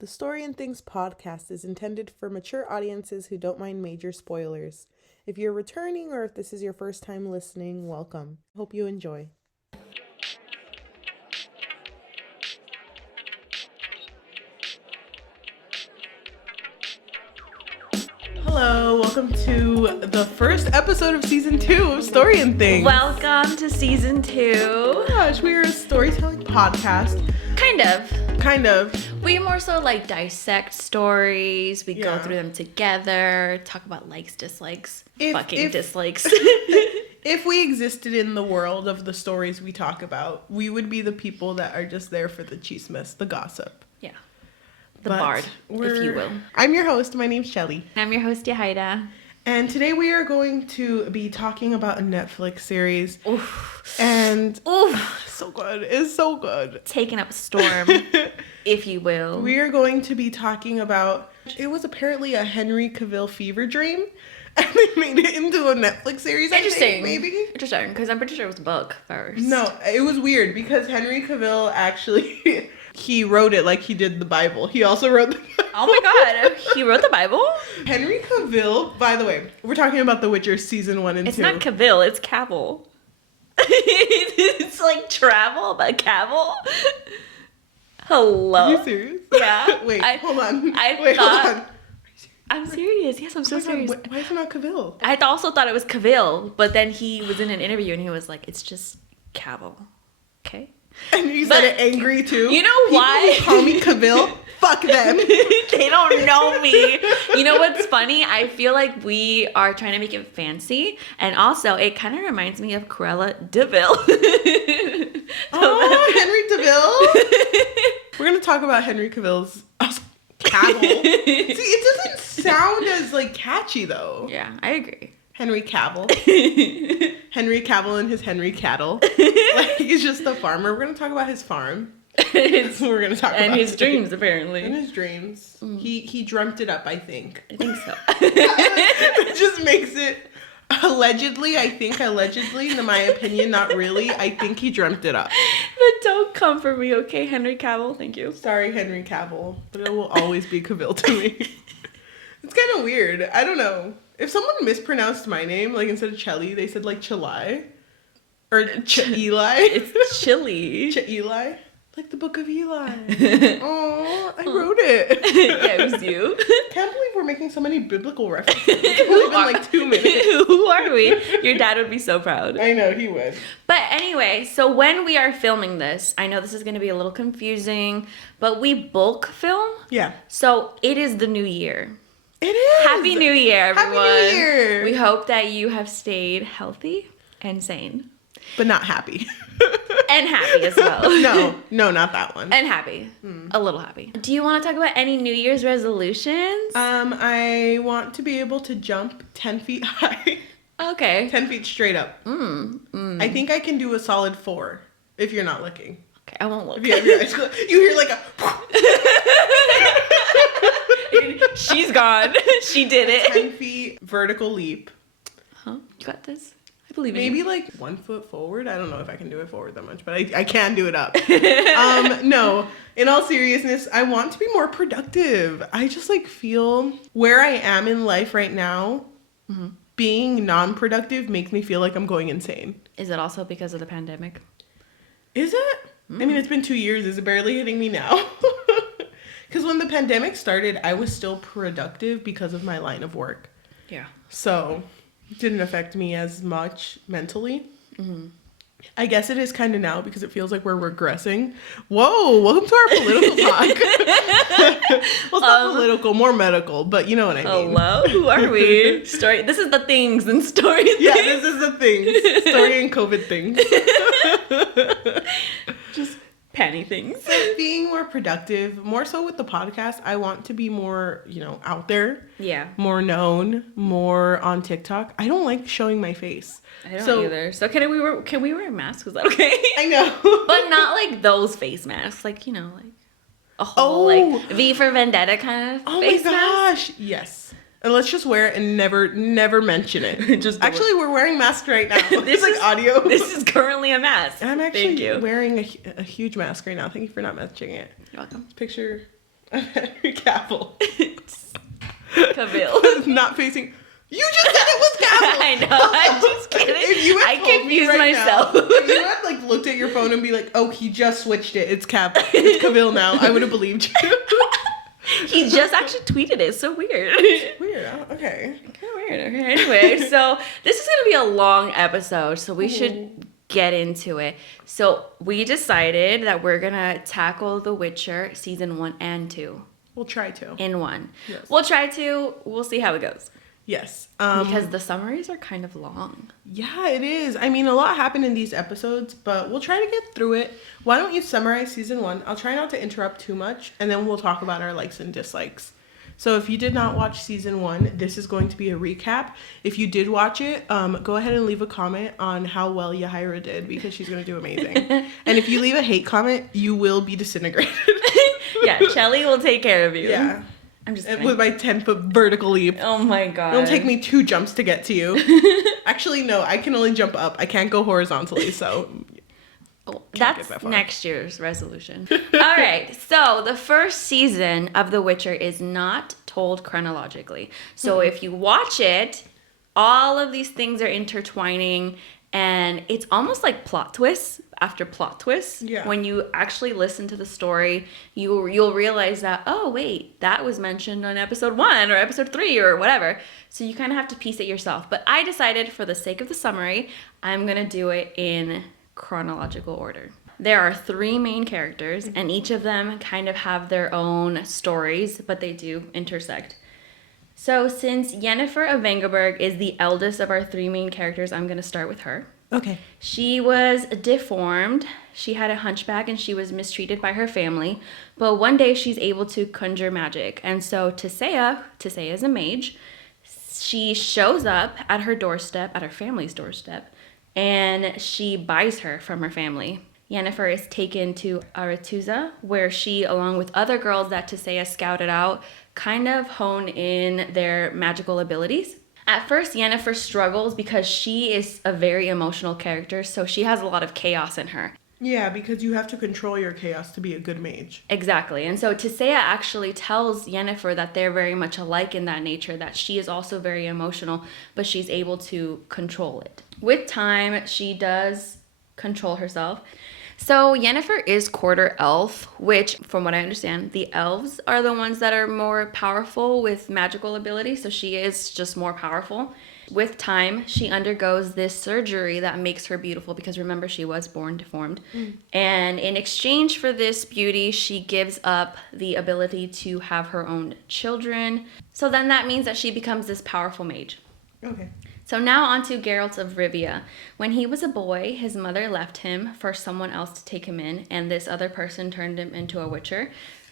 The Story and Things podcast is intended for mature audiences who don't mind major spoilers. If you're returning or if this is your first time listening, welcome. Hope you enjoy. Hello, welcome to the first episode of season 2 of Story and Things. Welcome to season 2. Oh gosh, we are a storytelling podcast. Kind of. We more so like dissect stories. We go Yeah. through them together, talk about likes, dislikes, dislikes. If we existed in the world of the stories we talk about, we would be the people that are just there for the chismes, the gossip. Yeah. The bard, if you will. I'm your host. My name's Cheli. I'm your host, Yajaira. And today we are going to be talking about a Netflix series. Oof. And Oof. so good. It's so good. Taking up a storm, if you will. We are going to be talking about, it was apparently a Henry Cavill fever dream. And they made it into a Netflix series, Interesting. maybe? Interesting, because I'm pretty sure it was a book first. No, it was weird because Henry Cavill actually, he wrote it like he did the Bible. He also wrote the Bible. Oh my god, he wrote the Bible? Henry Cavill, by the way, we're talking about The Witcher season 1 and 2. It's not Cavill, it's Cavill. It's like travel, but Cavill? Hello? Are you serious? Yeah. Wait, hold on. I Hold thought- on. I'm serious. Yes, I'm so serious. Why is it not Cavill? I also thought it was Cavill, but then he was in an interview and he was like, it's just Cavill. Okay? And you But said it angry too. you know why? People who call me Cavill, fuck them. They don't know me. You know what's funny? I feel like we are trying to make it fancy. And also, it kind of reminds me of Cruella DeVille. Oh, Henry DeVille. We're going to talk about Henry Cavill's Cavill. See, it doesn't sound as like catchy though. Yeah, I agree. Henry Cavill. Henry Cavill and his Henry cattle. Like he's just a farmer. We're going to talk about his farm. That's what we're going to talk about. And his today. dreams, apparently. And his dreams. He dreamt it up, I think. I think so. It just makes it allegedly, in my opinion, not really. I think he dreamt it up. But don't come for me, okay, Henry Cavill? Thank you. Sorry, Henry Cavill, but it will always be Cavill to me. It's kind of weird. I don't know. If someone mispronounced my name, like instead of Cheli, they said like Chelai. Or Eli. It's chilly. Eli. Like the Book of Eli. Oh, I wrote it. Yeah, it was you. Can't believe we're making so many biblical references. It's only been like 2 minutes. Who are we? Your dad would be so proud. I know, he would. But anyway, so when we are filming this, I know this is going to be a little confusing, but we bulk film. Yeah. So it is the new year. It is. Happy New Year, everyone. Happy New Year. We hope that you have stayed healthy and sane. But not happy. And happy as well. No, not that one. And happy. A little happy. Do you want to talk about any New Year's resolutions? I want to be able to jump 10 feet high. Okay. 10 feet straight up. I think I can do a solid 4 if you're not looking. Okay, I won't look. If you have your eyes closed, you hear like a She's gone. She did it. 10 feet vertical leap. Huh? You got this? I believe in you. Maybe like 1 foot forward. I don't know if I can do it forward that much, but I can do it up. No, in all seriousness, I want to be more productive. I just like feel where I am in life right now, being non-productive makes me feel like I'm going insane. Is it also because of the pandemic? Is it? I mean, it's been 2 years. Is it barely hitting me now? Because when the pandemic started, I was still productive because of my line of work. Yeah. So it didn't affect me as much mentally. I guess it is kind of now because it feels like we're regressing. Whoa, welcome to our political talk. Well, it's not political, more medical, but you know what I mean. Hello? Who are we? Story. This is the things and story things. Yeah, this is the thing. Story and COVID things. Just panty things. So being more productive, more so with the podcast, I want to be more, out there. Yeah. More known, more on TikTok. I don't like showing my face. I don't either. So can we wear masks? Is that okay? I know. But not like those face masks. Like, like a whole like V for Vendetta kind of face mask. Oh my gosh. Yes. And let's just wear it and never mention it. Actually, we're wearing masks right now. This is audio. This is currently a mask. I'm actually wearing a huge mask right now. Thank you for not mentioning it. You're welcome. Picture Henry Cavill. Cavill. Not facing. You just said it was Cavill. I know. I'm just kidding. If you had I told me confused right myself. now, if you had like looked at your phone and be like, "Oh, he just switched it. It's It's Cavill now," I would have believed you. He just actually tweeted it. So weird. Weird. Okay. Kind of weird. Okay. Anyway, so this is gonna be a long episode, so we should get into it. So we decided that we're gonna tackle The Witcher season 1 and 2 We'll try to. in one. Yes. We'll try to. We'll see how it goes. Yes. Because the summaries are kind of long. Yeah, it is. I mean, a lot happened in these episodes, but we'll try to get through it. Why don't you summarize season 1? I'll try not to interrupt too much, and then we'll talk about our likes and dislikes. So if you did not watch season 1, this is going to be a recap. If you did watch it, go ahead and leave a comment on how well Yajaira did, because she's going to do amazing. And if you leave a hate comment, you will be disintegrated. Yeah, Cheli will take care of you. Yeah. I'm just With my 10-foot vertical leap. Oh my god. It'll take me 2 jumps to get to you. Actually, no, I can only jump up. I can't go horizontally, so... That's next year's resolution. All right, so the first season of The Witcher is not told chronologically. So if you watch it, all of these things are intertwining, and it's almost like plot twists after plot twists. Yeah. When you actually listen to the story, you'll realize that, oh wait, that was mentioned on episode 1 or episode 3 or whatever. So you kind of have to piece it yourself. But I decided, for the sake of the summary, I'm gonna do it in chronological order. There are 3 main characters, and each of them kind of have their own stories, but they do intersect. So since Yennefer of Vengerberg is the eldest of our 3 main characters, I'm going to start with her. Okay. She was deformed, she had a hunchback, and she was mistreated by her family, but one day she's able to conjure magic. And so Tissaia is a mage, she shows up at her doorstep, at her family's doorstep, and she buys her from her family. Yennefer is taken to Aretuza, where she, along with other girls that Tissaia scouted out, kind of hone in their magical abilities. At first, Yennefer struggles because she is a very emotional character, so she has a lot of chaos in her. Yeah, because you have to control your chaos to be a good mage. Exactly. And so Tissaia actually tells Yennefer that they're very much alike in that nature, that she is also very emotional, but she's able to control it. With time, she does control herself. So Yennefer is quarter elf, which, from what I understand, the elves are the ones that are more powerful with magical ability, so she is just more powerful. With time, she undergoes this surgery that makes her beautiful, because remember, she was born deformed. And in exchange for this beauty, she gives up the ability to have her own children. So then that means that she becomes this powerful mage. Okay. So now on to Geralt of Rivia. When he was a boy, his mother left him for someone else to take him in, and this other person turned him into a witcher.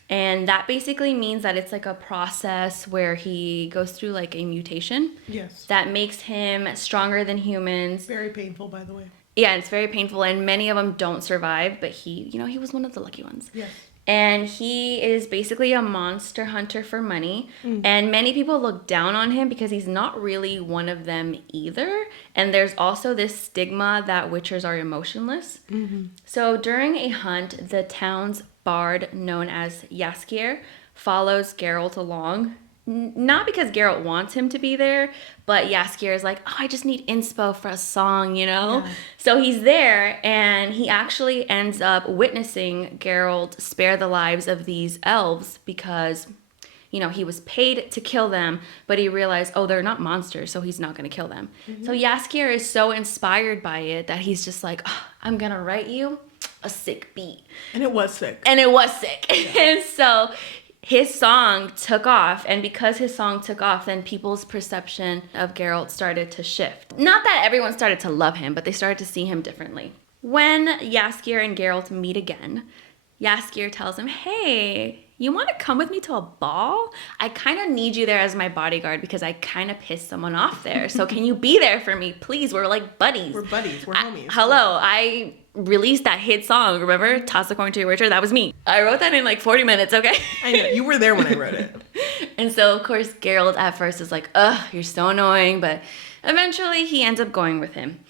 And that basically means that it's like a process where he goes through like a mutation. Yes. That makes him stronger than humans. Very painful, by the way. Yeah, it's very painful, and many of them don't survive, but he was one of the lucky ones. Yes. And he is basically a monster hunter for money. And many people look down on him because he's not really one of them either. And there's also this stigma that witchers are emotionless. So during a hunt, the town's bard, known as Jaskier, follows Geralt along. Not because Geralt wants him to be there, but Jaskier is like, oh, I just need inspo for a song, Yeah. So he's there, and he actually ends up witnessing Geralt spare the lives of these elves because, he was paid to kill them, but he realized, oh, they're not monsters, so he's not going to kill them. So Jaskier is so inspired by it that he's just like, oh, I'm going to write you a sick beat. And it was sick. Yeah. And so his song took off, and because his song took off, then people's perception of Geralt started to shift. Not that everyone started to love him, but they started to see him differently. When Jaskier and Geralt meet again, Jaskier tells him, hey, you want to come with me to a ball? I kind of need you there as my bodyguard because I kind of pissed someone off there. So can you be there for me, please? We're like buddies. We're buddies. We're homies. I released that hit song, remember? Toss a coin to your witcher. That was me. I wrote that in like 40 minutes, okay? I know. You were there when I wrote it. And so, of course, Geralt at first is like, ugh, you're so annoying. But eventually he ends up going with him.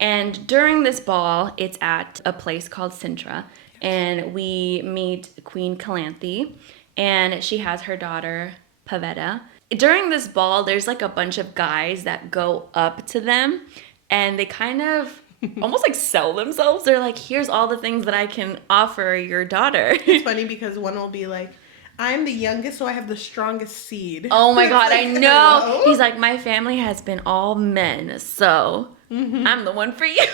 And during this ball, it's at a place called Sintra. And we meet Queen Calanthe. and she has her daughter, Pavetta. During this ball, there's like a bunch of guys that go up to them, and they kind of almost like sell themselves. They're like, here's all the things that I can offer your daughter. It's funny because one will be like, I'm the youngest, so I have the strongest seed. Oh my God, like, I know. He's like, my family has been all men, so I'm the one for you.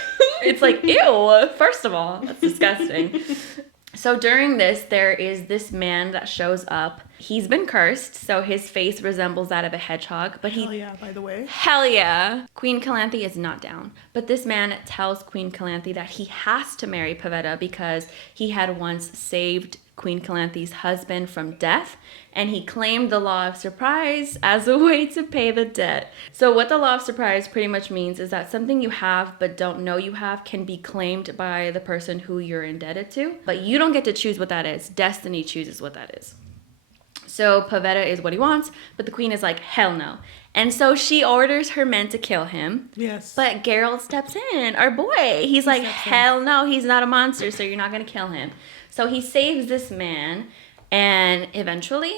It's like, ew, first of all, that's disgusting. So during this, there is this man that shows up. He's been cursed, so his face resembles that of a hedgehog. But Hell yeah, by the way. Hell yeah. Queen Calanthe is not down. But this man tells Queen Calanthe that he has to marry Pavetta because he had once saved Queen Calanthe's husband from death, and he claimed the law of surprise as a way to pay the debt. So what the law of surprise pretty much means is that something you have but don't know you have can be claimed by the person who you're indebted to, but you don't get to choose what that is. Destiny chooses what that is. So Pavetta is what he wants, but the queen is like, hell no. And so she orders her men to kill him. Yes. But Geralt steps in, our boy. He's like, hell no, he's not a monster, so you're not going to kill him. So he saves this man, and eventually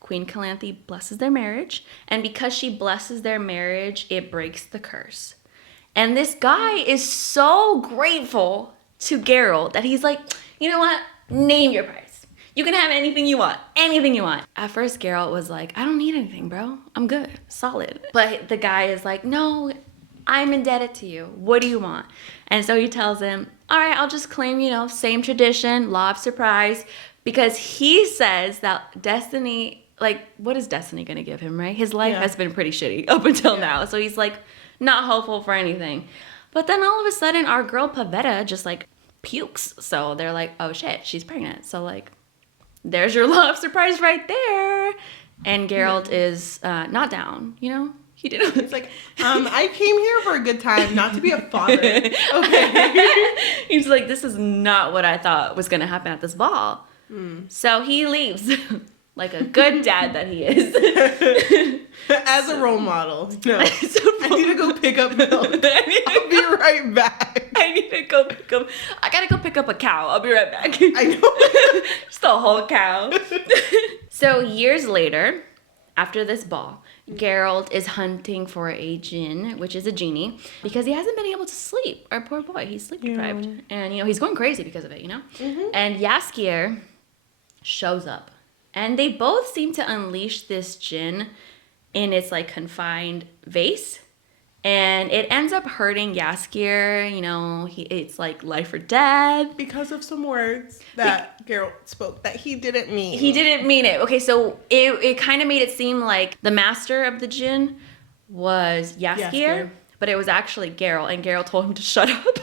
Queen Calanthe blesses their marriage. And because she blesses their marriage, it breaks the curse. And this guy is so grateful to Geralt that he's like, you know what? Name your price. You can have anything you want. Anything you want. At first, Geralt was like, I don't need anything, bro. I'm good. Solid. But the guy is like, no, I'm indebted to you. What do you want? And so he tells him, all right, I'll just claim, same tradition, law of surprise. Because he says that destiny, like, what is destiny going to give him, right? His life has been pretty shitty up until now. So he's like, not hopeful for anything. But then all of a sudden, our girl Pavetta just like pukes. So they're like, oh shit, she's pregnant. So like, there's your law of surprise right there. And Geralt is not down, He didn't. It's like, I came here for a good time, not to be a father. Okay. He's like, this is not what I thought was going to happen at this ball. So he leaves like a good dad that he is. As a role model. No. I need to go pick up milk. I'll be right back. I gotta go pick up a cow. I'll be right back. I know. Just a whole cow. So years later, after this ball, Geralt is hunting for a djinn, which is a genie, because he hasn't been able to sleep. Our poor boy, he's sleep deprived. And, he's going crazy because of it, And Jaskier shows up. And they both seem to unleash this djinn in its, like, confined vase. And it ends up hurting Jaskier, it's like life or death. Because of some words that Geralt spoke that he didn't mean. He didn't mean it. Okay, so it kind of made it seem like the master of the djinn was Jaskier, but it was actually Geralt, and Geralt told him to shut up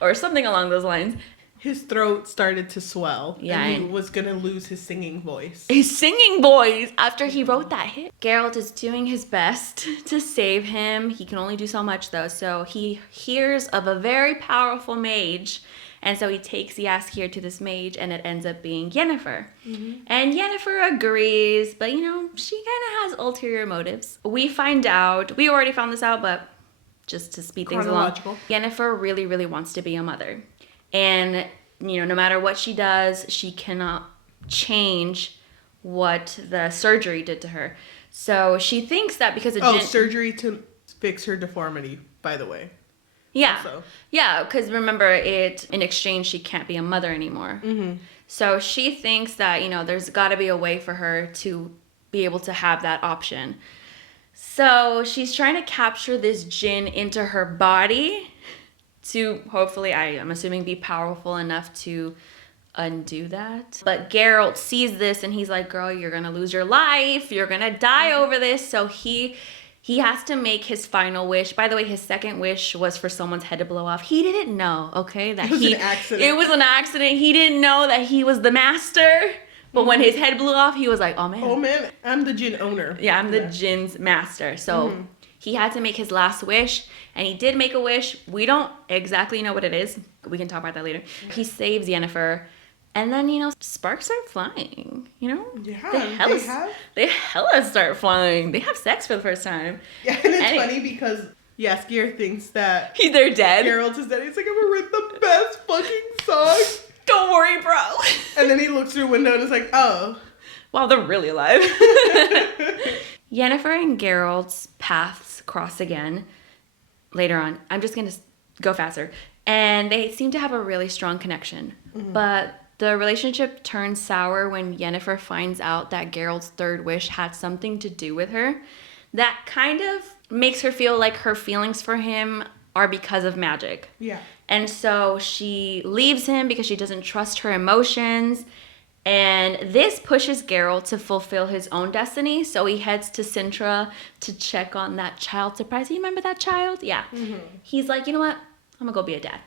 or something along those lines. His throat started to swell. Yeah. And he was going to lose his singing voice. His singing voice after he wrote that hit. Geralt is doing his best to save him. He can only do so much, though. So he hears of a very powerful mage. And so he takes Jaskier to this mage, and it ends up being Yennefer. And Yennefer agrees, but, she kind of has ulterior motives. We find out, we already found this out, but just to speed things along. Yennefer really, really wants to be a mother. And, no matter what she does, she cannot change what the surgery did to her. So she thinks that because of surgery to fix her deformity, by the way. Yeah. Also. Yeah, because remember, in exchange, she can't be a mother anymore. So she thinks that, there's got to be a way for her to be able to have that option. So she's trying to capture this djinn into her body to hopefully, I'm assuming, be powerful enough to undo that. But Geralt sees this and he's like, girl, you're gonna lose your life. You're gonna die over this. So he has to make his final wish. By the way, his second wish was for someone's head to blow off. He didn't know, okay? That it was an accident. It was an accident. He didn't know that he was the master. But when his head blew off, he was like, oh man, I'm the djinn owner. Yeah, I'm the djinn's master. So he had to make his last wish, and he did make a wish. We don't exactly know what it is. We can talk about that later. He saves Yennefer, and then, sparks start flying, Yeah, they hella start flying. They have sex for the first time. Yeah, and it's funny because Jaskier thinks that they're dead. Geralt is dead. He's like, I'm gonna write the best fucking song. Don't worry, bro. And then he looks through a window and is like, oh. While they're really alive. Yennefer and Geralt's paths cross again later on. I'm just going to go faster. And they seem to have a really strong connection. Mm-hmm. But the relationship turns sour when Yennefer finds out that Geralt's third wish had something to do with her. That kind of makes her feel like her feelings for him are because of magic. Yeah. And so she leaves him because she doesn't trust her emotions. And this pushes Geralt to fulfill his own destiny. So he heads to Sintra to check on that child surprise. You remember that child? Yeah. Mm-hmm. He's like, you know what? I'm going to go be a dad.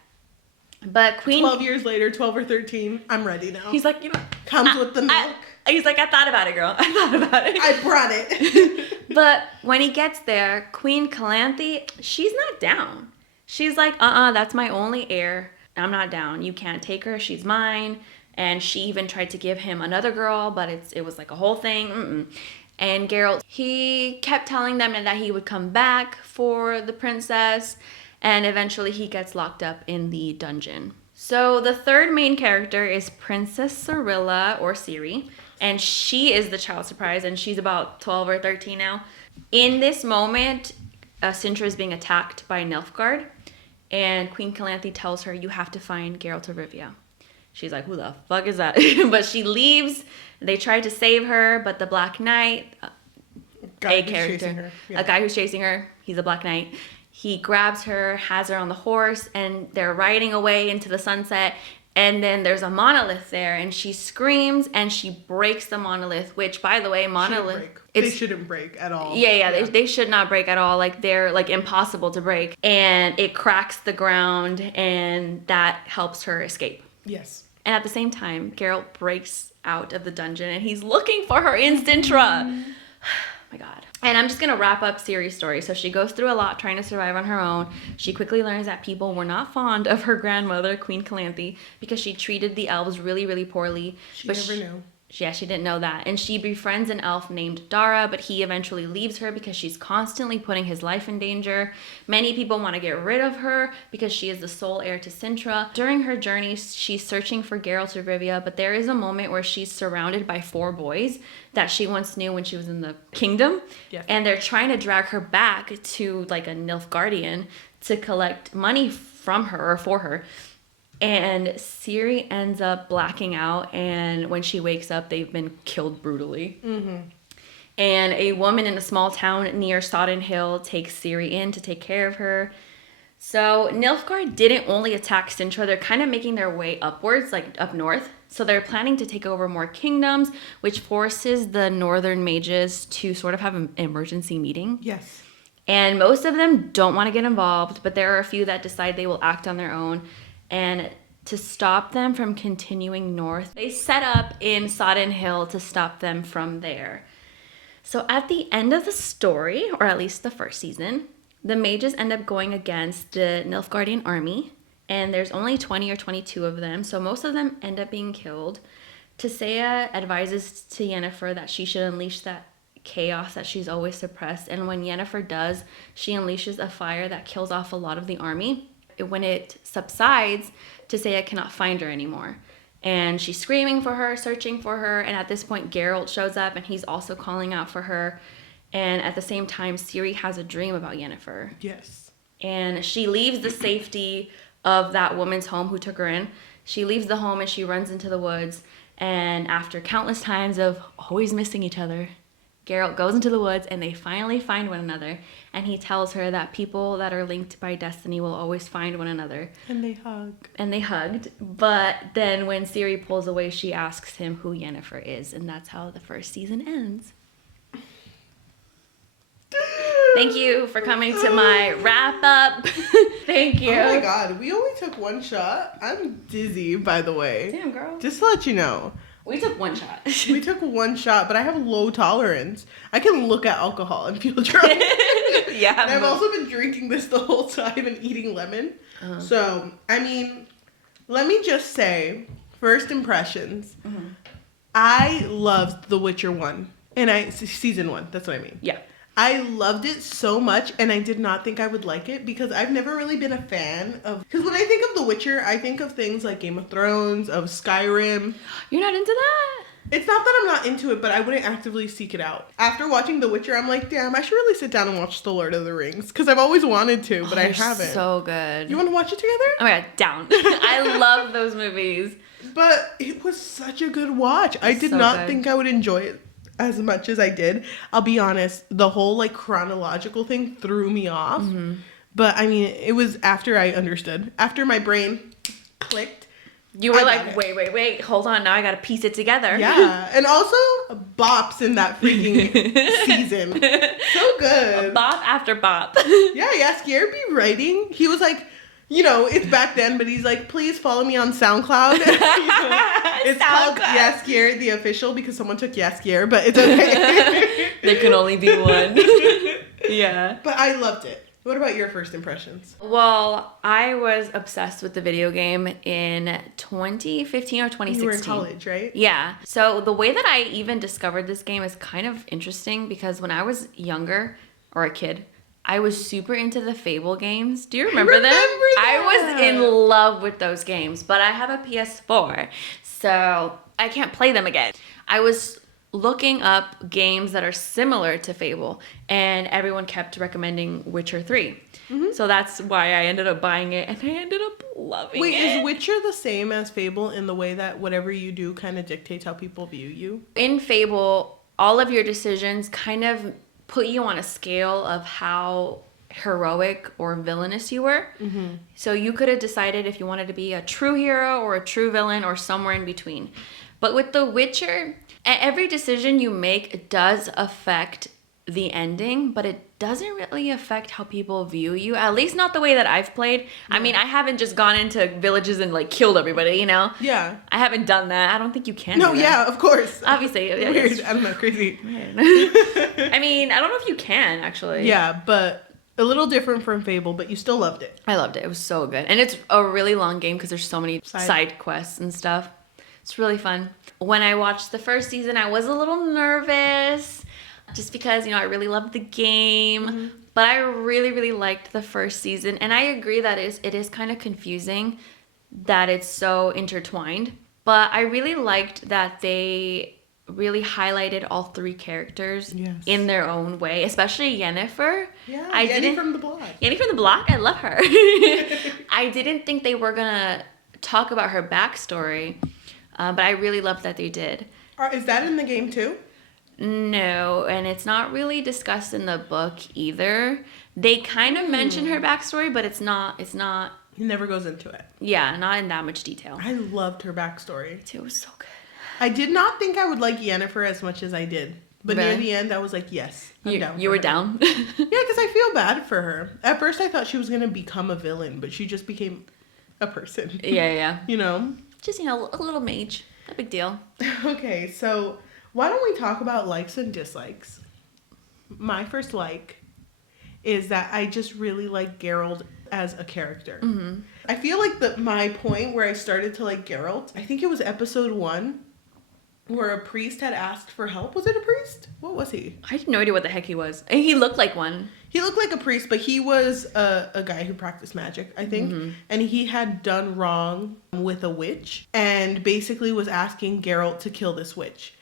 But Queen... 12 years later, 12 or 13, I'm ready now. He's like, you know... Comes with the milk. He's like, I thought about it, girl. I thought about it. I brought it. But when he gets there, Queen Calanthe, she's not down. She's like, that's my only heir. I'm not down. You can't take her. She's mine. And she even tried to give him another girl, but it was like a whole thing. Mm-mm. And Geralt, he kept telling them that he would come back for the princess. And eventually he gets locked up in the dungeon. So the third main character is Princess Cirilla, or Ciri. And she is the child surprise, and she's about 12 or 13 now. In this moment, Sintra is being attacked by Nilfgaard. And Queen Calanthe tells her, you have to find Geralt of Rivia. She's like, who the fuck is that? But she leaves. They try to save her, but the Black Knight, a guy who's chasing her, he's a Black Knight. He grabs her, has her on the horse, and they're riding away into the sunset. And then there's a monolith there, and she screams, and she breaks the monolith, which, by the way, they shouldn't break at all. Yeah. They should not break at all. Like, they're, like, impossible to break. And it cracks the ground, and that helps her escape. Yes. And at the same time, Geralt breaks out of the dungeon, and he's looking for her in Sintra. Oh, my God. And I'm just going to wrap up Ciri's story. So she goes through a lot trying to survive on her own. She quickly learns that people were not fond of her grandmother, Queen Calanthe, because she treated the elves really, really poorly. She never knew. Yeah, she didn't know that. And she befriends an elf named Dara, but he eventually leaves her because she's constantly putting his life in danger. Many people want to get rid of her because she is the sole heir to Sintra. During her journey, she's searching for Geralt of Rivia, but there is a moment where she's surrounded by 4 boys that she once knew when she was in the kingdom. Yes. And they're trying to drag her back to like a Nilfgaardian to collect money from her or for her. And Ciri ends up blacking out, and when she wakes up, they've been killed brutally. Mm-hmm. And a woman in a small town near Sodden Hill takes Ciri in to take care of her. So Nilfgaard didn't only attack Sintra, they're kind of making their way upwards, like up north. So they're planning to take over more kingdoms, which forces the northern mages to sort of have an emergency meeting. Yes. And most of them don't want to get involved, but there are a few that decide they will act on their own. And to stop them from continuing north, they set up in Sodden Hill to stop them from there. So at the end of the story, or at least the first season, the mages end up going against the Nilfgaardian army, and there's only 20 or 22 of them, so most of them end up being killed. Tissaia advises to Yennefer that she should unleash that chaos that she's always suppressed, and when Yennefer does, she unleashes a fire that kills off a lot of the army. When it subsides, Tissaia cannot find her anymore. And she's screaming for her, searching for her, and at this point Geralt shows up and he's also calling out for her. And at the same time, Ciri has a dream about Yennefer. Yes. And she leaves the safety of that woman's home who took her in. She leaves the home and she runs into the woods. And after countless times of always missing each other, Geralt goes into the woods and they finally find one another. And he tells her that people that are linked by destiny will always find one another. And they hug. And they hugged. But then when Ciri pulls away, she asks him who Yennefer is. And that's how the first season ends. Thank you for coming to my wrap up. Thank you. Oh my God, we only took 1 shot. I'm dizzy, by the way. Damn, girl. Just to let you know. We took 1 shot. We took 1 shot, but I have low tolerance. I can look at alcohol and feel drunk. Yeah. And I've also been drinking this the whole time and eating lemon. Uh-huh. So, I mean, let me just say, first impressions. Mm-hmm. I loved The Witcher 1. And season 1, that's what I mean. Yeah. I loved it so much, and I did not think I would like it because I've never really been a fan of... Because when I think of The Witcher, I think of things like Game of Thrones, of Skyrim. You're not into that? It's not that I'm not into it, but I wouldn't actively seek it out. After watching The Witcher, I'm like, damn, I should really sit down and watch The Lord of the Rings. Because I've always wanted to, but I haven't. So good. You want to watch it together? Oh my god, down. I love those movies. But it was such a good watch. I did not think I would enjoy it as much as I did. I'll be honest, the whole like chronological thing threw me off. Mm-hmm. But I mean, it was after I understood. After my brain clicked. You were like, wait, hold on, now I gotta piece it together. Yeah, and also bops in that freaking season. So good. Bop after bop. Yeah, Jaskier be writing. He was like, you know, it's back then, but he's like, please follow me on SoundCloud. It's called Jaskier the Official because someone took Jaskier, but it's okay. There can only be one. Yeah. But I loved it. What about your first impressions? Well, I was obsessed with the video game in 2015 or 2016. You were in college, right? Yeah. So the way that I even discovered this game is kind of interesting because when I was younger, or a kid, I was super into the Fable games. Do you remember them? I was in love with those games, but I have a PS4, so I can't play them again. I was looking up games that are similar to Fable, and everyone kept recommending Witcher 3. Mm-hmm. So that's why I ended up buying it, and I ended up loving it. Wait, is Witcher the same as Fable in the way that whatever you do kind of dictates how people view you? In Fable, all of your decisions kind of put you on a scale of how heroic or villainous you were. Mm-hmm. So you could have decided if you wanted to be a true hero or a true villain or somewhere in between. But with The Witcher, every decision you make does affect the ending, but it doesn't really affect how people view you. At least not the way that I've played. Yeah. I mean, I haven't just gone into villages and like killed everybody, you know? Yeah. I haven't done that. I don't think you can. No, yeah, of course. Obviously. Weird. I don't know, crazy. I mean, I don't know if you can actually. Yeah, but a little different from Fable, but you still loved it. I loved it. It was so good. And it's a really long game because there's so many side quests and stuff. It's really fun. When I watched the first season, I was a little nervous just because, you know, I really loved the game. Mm-hmm. But I really, really liked the first season. And I agree that it is kind of confusing that it's so intertwined. But I really liked that they really highlighted all three characters in their own way, especially Yennefer. Yeah, Yenny from the block. Yenny from the block? I love her. I didn't think they were going to talk about her backstory. But I really loved that they did. Is that in the game too? No, and it's not really discussed in the book either. They kind of mention her backstory, but it's not. It never goes into it. Yeah, not in that much detail. I loved her backstory. It was so good. I did not think I would like Yennefer as much as I did. But near the end, I was like, yes, I'm down. You were down? Yeah, because I feel bad for her. At first, I thought she was going to become a villain, but she just became a person. Yeah. You know? Just, you know, a little mage. No big deal. Okay, so why don't we talk about likes and dislikes? My first like is that I just really like Geralt as a character. Mm-hmm. I feel like my point where I started to like Geralt, I think it was episode 1, where a priest had asked for help. Was it a priest? What was he? I had no idea what the heck he was. He looked like one. He looked like a priest, but he was a guy who practiced magic, I think. Mm-hmm. And he had done wrong with a witch and basically was asking Geralt to kill this witch.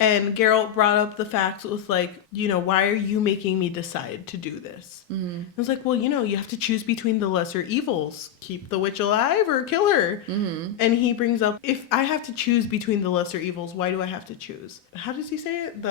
And Geralt brought up the facts with like, you know, why are you making me decide to do this? Mm-hmm. I was like, well, you know, you have to choose between the lesser evils. Keep the witch alive or kill her. Mm-hmm. And he brings up, if I have to choose between the lesser evils, why do I have to choose? How does he say it?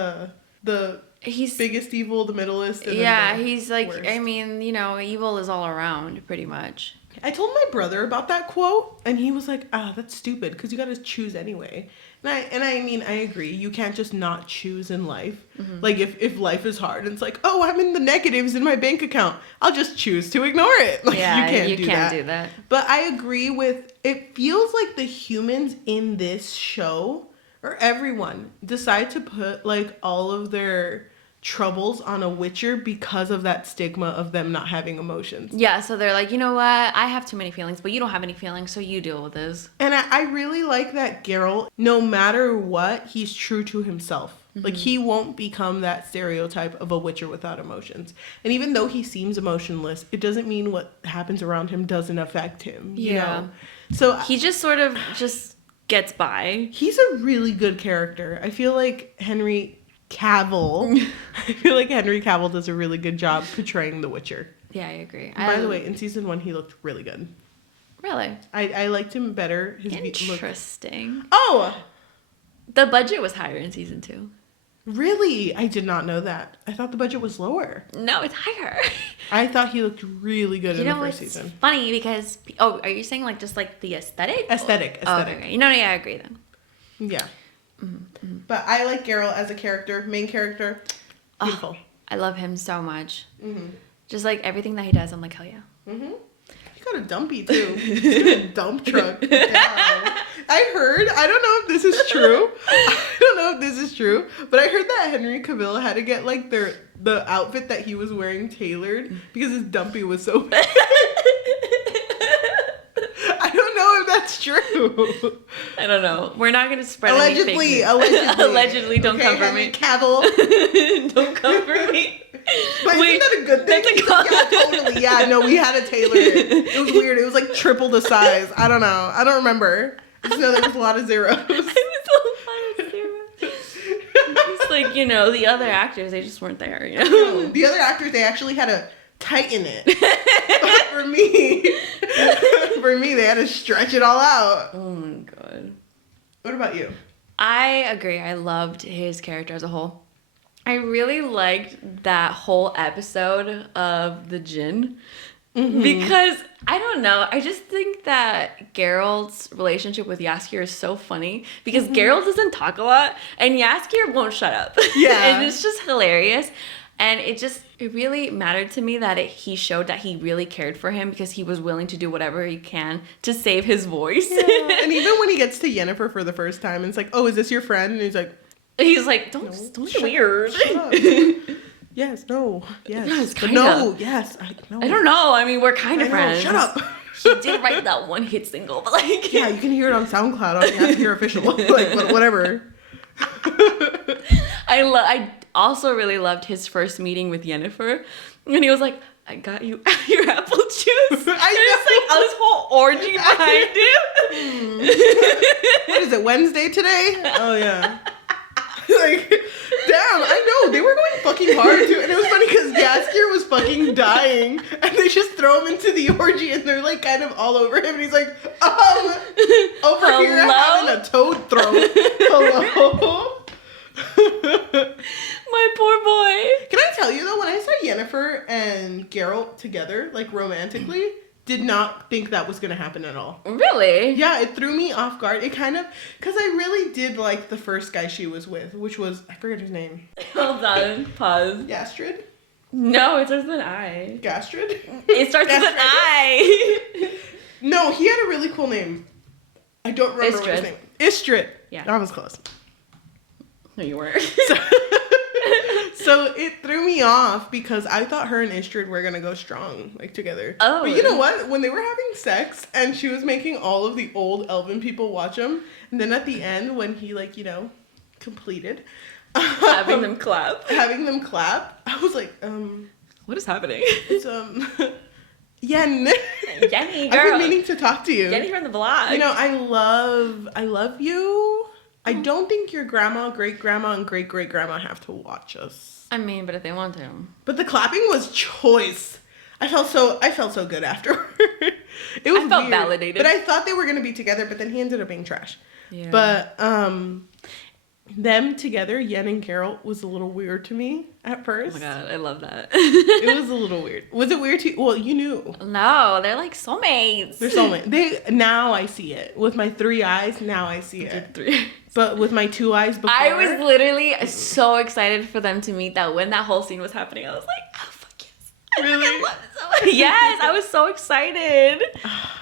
He's biggest evil, the middleest, and he's like, worst. I mean, you know, evil is all around, pretty much. I told my brother about that quote, and he was like, that's stupid, because you gotta choose anyway. And I mean, I agree. You can't just not choose in life. Mm-hmm. Like, if life is hard, and it's like, oh, I'm in the negatives in my bank account, I'll just choose to ignore it. Like, you can't do that. But I agree with, it feels like the humans in this show, or everyone, decide to put, like, all of their troubles on a Witcher because of that stigma of them not having emotions. Yeah, so they're like, you know what? I have too many feelings, but you don't have any feelings, so you deal with this. And I really like that Geralt, no matter what, he's true to himself. Mm-hmm. Like, he won't become that stereotype of a Witcher without emotions. And even though he seems emotionless, it doesn't mean what happens around him doesn't affect him, you know? So he just sort of just gets by. He's a really good character. I feel like Henry Cavill does a really good job portraying the Witcher. Yeah, I agree. By the way, in season 1, he looked really good. Really? I liked him better. Interesting. Oh! The budget was higher in season 2. Really? I did not know that. I thought the budget was lower. No, it's higher. I thought he looked really good in the first season. Funny because... Oh, are you saying like just like the aesthetic? Aesthetic. Oh, okay. Yeah, I agree then. Yeah. Mm-hmm. But I like Geralt as a character, main character. Beautiful. Oh, I love him so much. Mm-hmm. Just like everything that he does, I'm like, hell yeah. Mm-hmm. He got a dumpy too. He's got a dump truck. Yeah. I heard, I don't know if this is true, but I heard that Henry Cavill had to get like the outfit that he was wearing tailored because his dumpy was so big. I don't know if that's true. I don't know. We're not gonna spread allegedly. Allegedly, don't okay, come for Henry me. Cavill. Don't come for me. But isn't that a good thing? Yeah, totally. Yeah, no, we had to tailor it. It was weird. It was like triple the size. I don't know. I don't remember. I just know there was a lot of zeros. It was a lot of zeros. It's like, the other actors, they just weren't there, The other actors, they actually had to tighten it. But for me, they had to stretch it all out. Oh my god. What about you? I agree. I loved his character as a whole. I really liked that whole episode of the djinn. Mm-hmm. Because, I don't know, I just think that Geralt's relationship with Jaskier is so funny. Because Geralt doesn't talk a lot, and Jaskier won't shut up. Yeah. And it's just hilarious. And it really mattered to me that he showed that he really cared for him because he was willing to do whatever he can to save his voice. Yeah. And even when he gets to Yennefer for the first time, and it's like, oh, is this your friend? And he's like, don't be weird. Shut up. Yes, no, yes. Yes, but no, yes. No. I don't know. I mean, we're kind of friends. Shut up. He did write that one hit single, but like... Yeah, you can hear it on SoundCloud on Yajaira Official. Like, whatever. I also really loved his first meeting with Yennefer. And he was like, I got you your apple juice. It's like this whole orgy behind him. What is it, Wednesday today? Oh, yeah. Like, damn, I know, they were going fucking hard too, and it was funny because Jaskier was fucking dying, and they just throw him into the orgy, and they're like kind of all over him, and he's like, over here having a toad throat. Hello? My poor boy. Can I tell you though, when I saw Yennefer and Geralt together, like romantically, did not think that was gonna happen at all. Really? Yeah, it threw me off guard. It kind of, because I really did like the first guy she was with, which was, I forget his name. Hold on, pause. Gastrid? No, it starts with an I. Gastrid? It starts with an I. No, he had a really cool name. I don't remember what his name. Istrid. Yeah. That was close. No, you weren't. So it threw me off because I thought her and Istrid were gonna go strong, like together. Oh. But you know what? When they were having sex and she was making all of the old elven people watch them, and then at the end when he completed, having them clap, I was like, what is happening? It's Yen. Yenny, girl. I've been meaning to talk to you. Yenny from the vlog. You know, I love you. I don't think your grandma, great-grandma, and great-great-grandma have to watch us. I mean, but if they want to. But the clapping was choice. I felt so good afterward. It was I felt weird, validated. But I thought they were gonna be together, but then he ended up being trash. Yeah. But them together, Yen and Geralt, was a little weird to me at first. Oh my god, I love that. It was a little weird. Was it weird to you? Well, you knew. No, they're like soulmates. They're soulmates. Now I see it. With my 3 eyes, now I see it. 3. But with my 2 eyes before. I was literally so excited for them to meet that when that whole scene was happening, I was like, oh fuck yes. Really? I love it so much. Yes, I was so excited.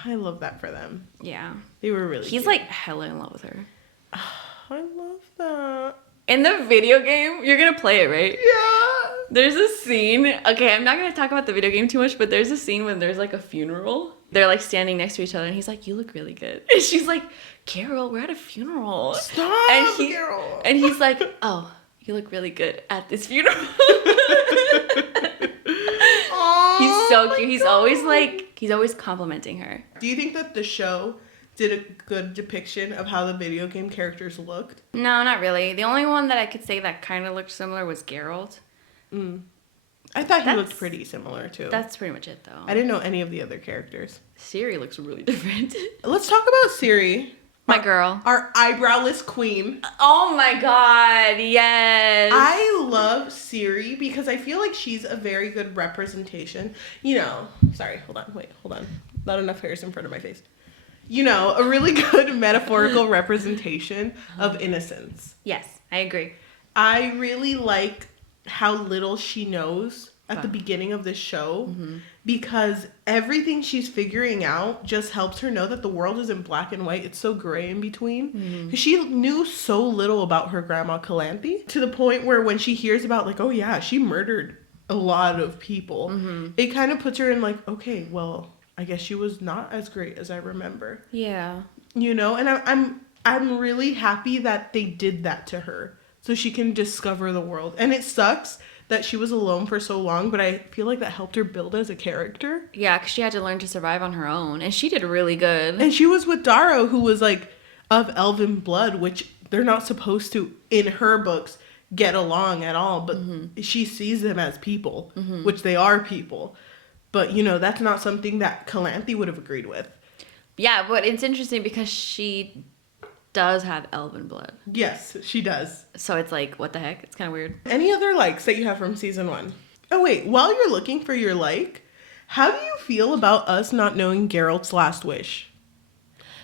I love that for them. Yeah. They were really He's cute. like hella in love with her. I love that. In the video game, you're gonna play it, right? Yeah. There's a scene. Okay, I'm not gonna talk about the video game too much, but there's a scene when there's like a funeral. They're like standing next to each other, and he's like, "You look really good." And she's like, "Carol, we're at a funeral." Stop, Carol. And he's like, "Oh, you look really good at this funeral." Aww, He's so cute. God. He's always complimenting her. Do you think that the show did a good depiction of how the video game characters looked? No, not really. The only one that I could say that kind of looked similar was Geralt. I thought he looked pretty similar too. That's pretty much it, though. I didn't know any of the other characters. Ciri looks really different. Let's talk about Ciri. My girl. Our eyebrowless queen. Oh my god, yes. I love Ciri because I feel like she's a very good representation. You know, sorry, hold on. Not enough hairs in front of my face. You know, a really good metaphorical representation of innocence. Yes, I agree. I really like how little she knows at the beginning of this show because everything she's figuring out just helps her know that the world isn't black and white. It's so gray in between. Because she knew so little about her grandma Calanthe to the point where when she hears about like, oh yeah, she murdered a lot of people, it kind of puts her in like, okay, well, I guess she was not as great as I remember. Yeah. You know, and I'm really happy that they did that to her so she can discover the world. And it sucks that she was alone for so long, but I feel like that helped her build as a character. Yeah, because she had to learn to survive on her own, and she did really good. And she was with Darrow, who was like of elven blood, which they're not supposed to, in her books, get along at all, but she sees them as people, which they are people. But, you know, that's not something that Calanthe would have agreed with. Yeah, but it's interesting because she does have elven blood. Yes, she does. So it's like, what the heck? It's kind of weird. Any other likes that you have from season 1? Oh, wait. While you're looking for your like, how do you feel about us not knowing Geralt's last wish?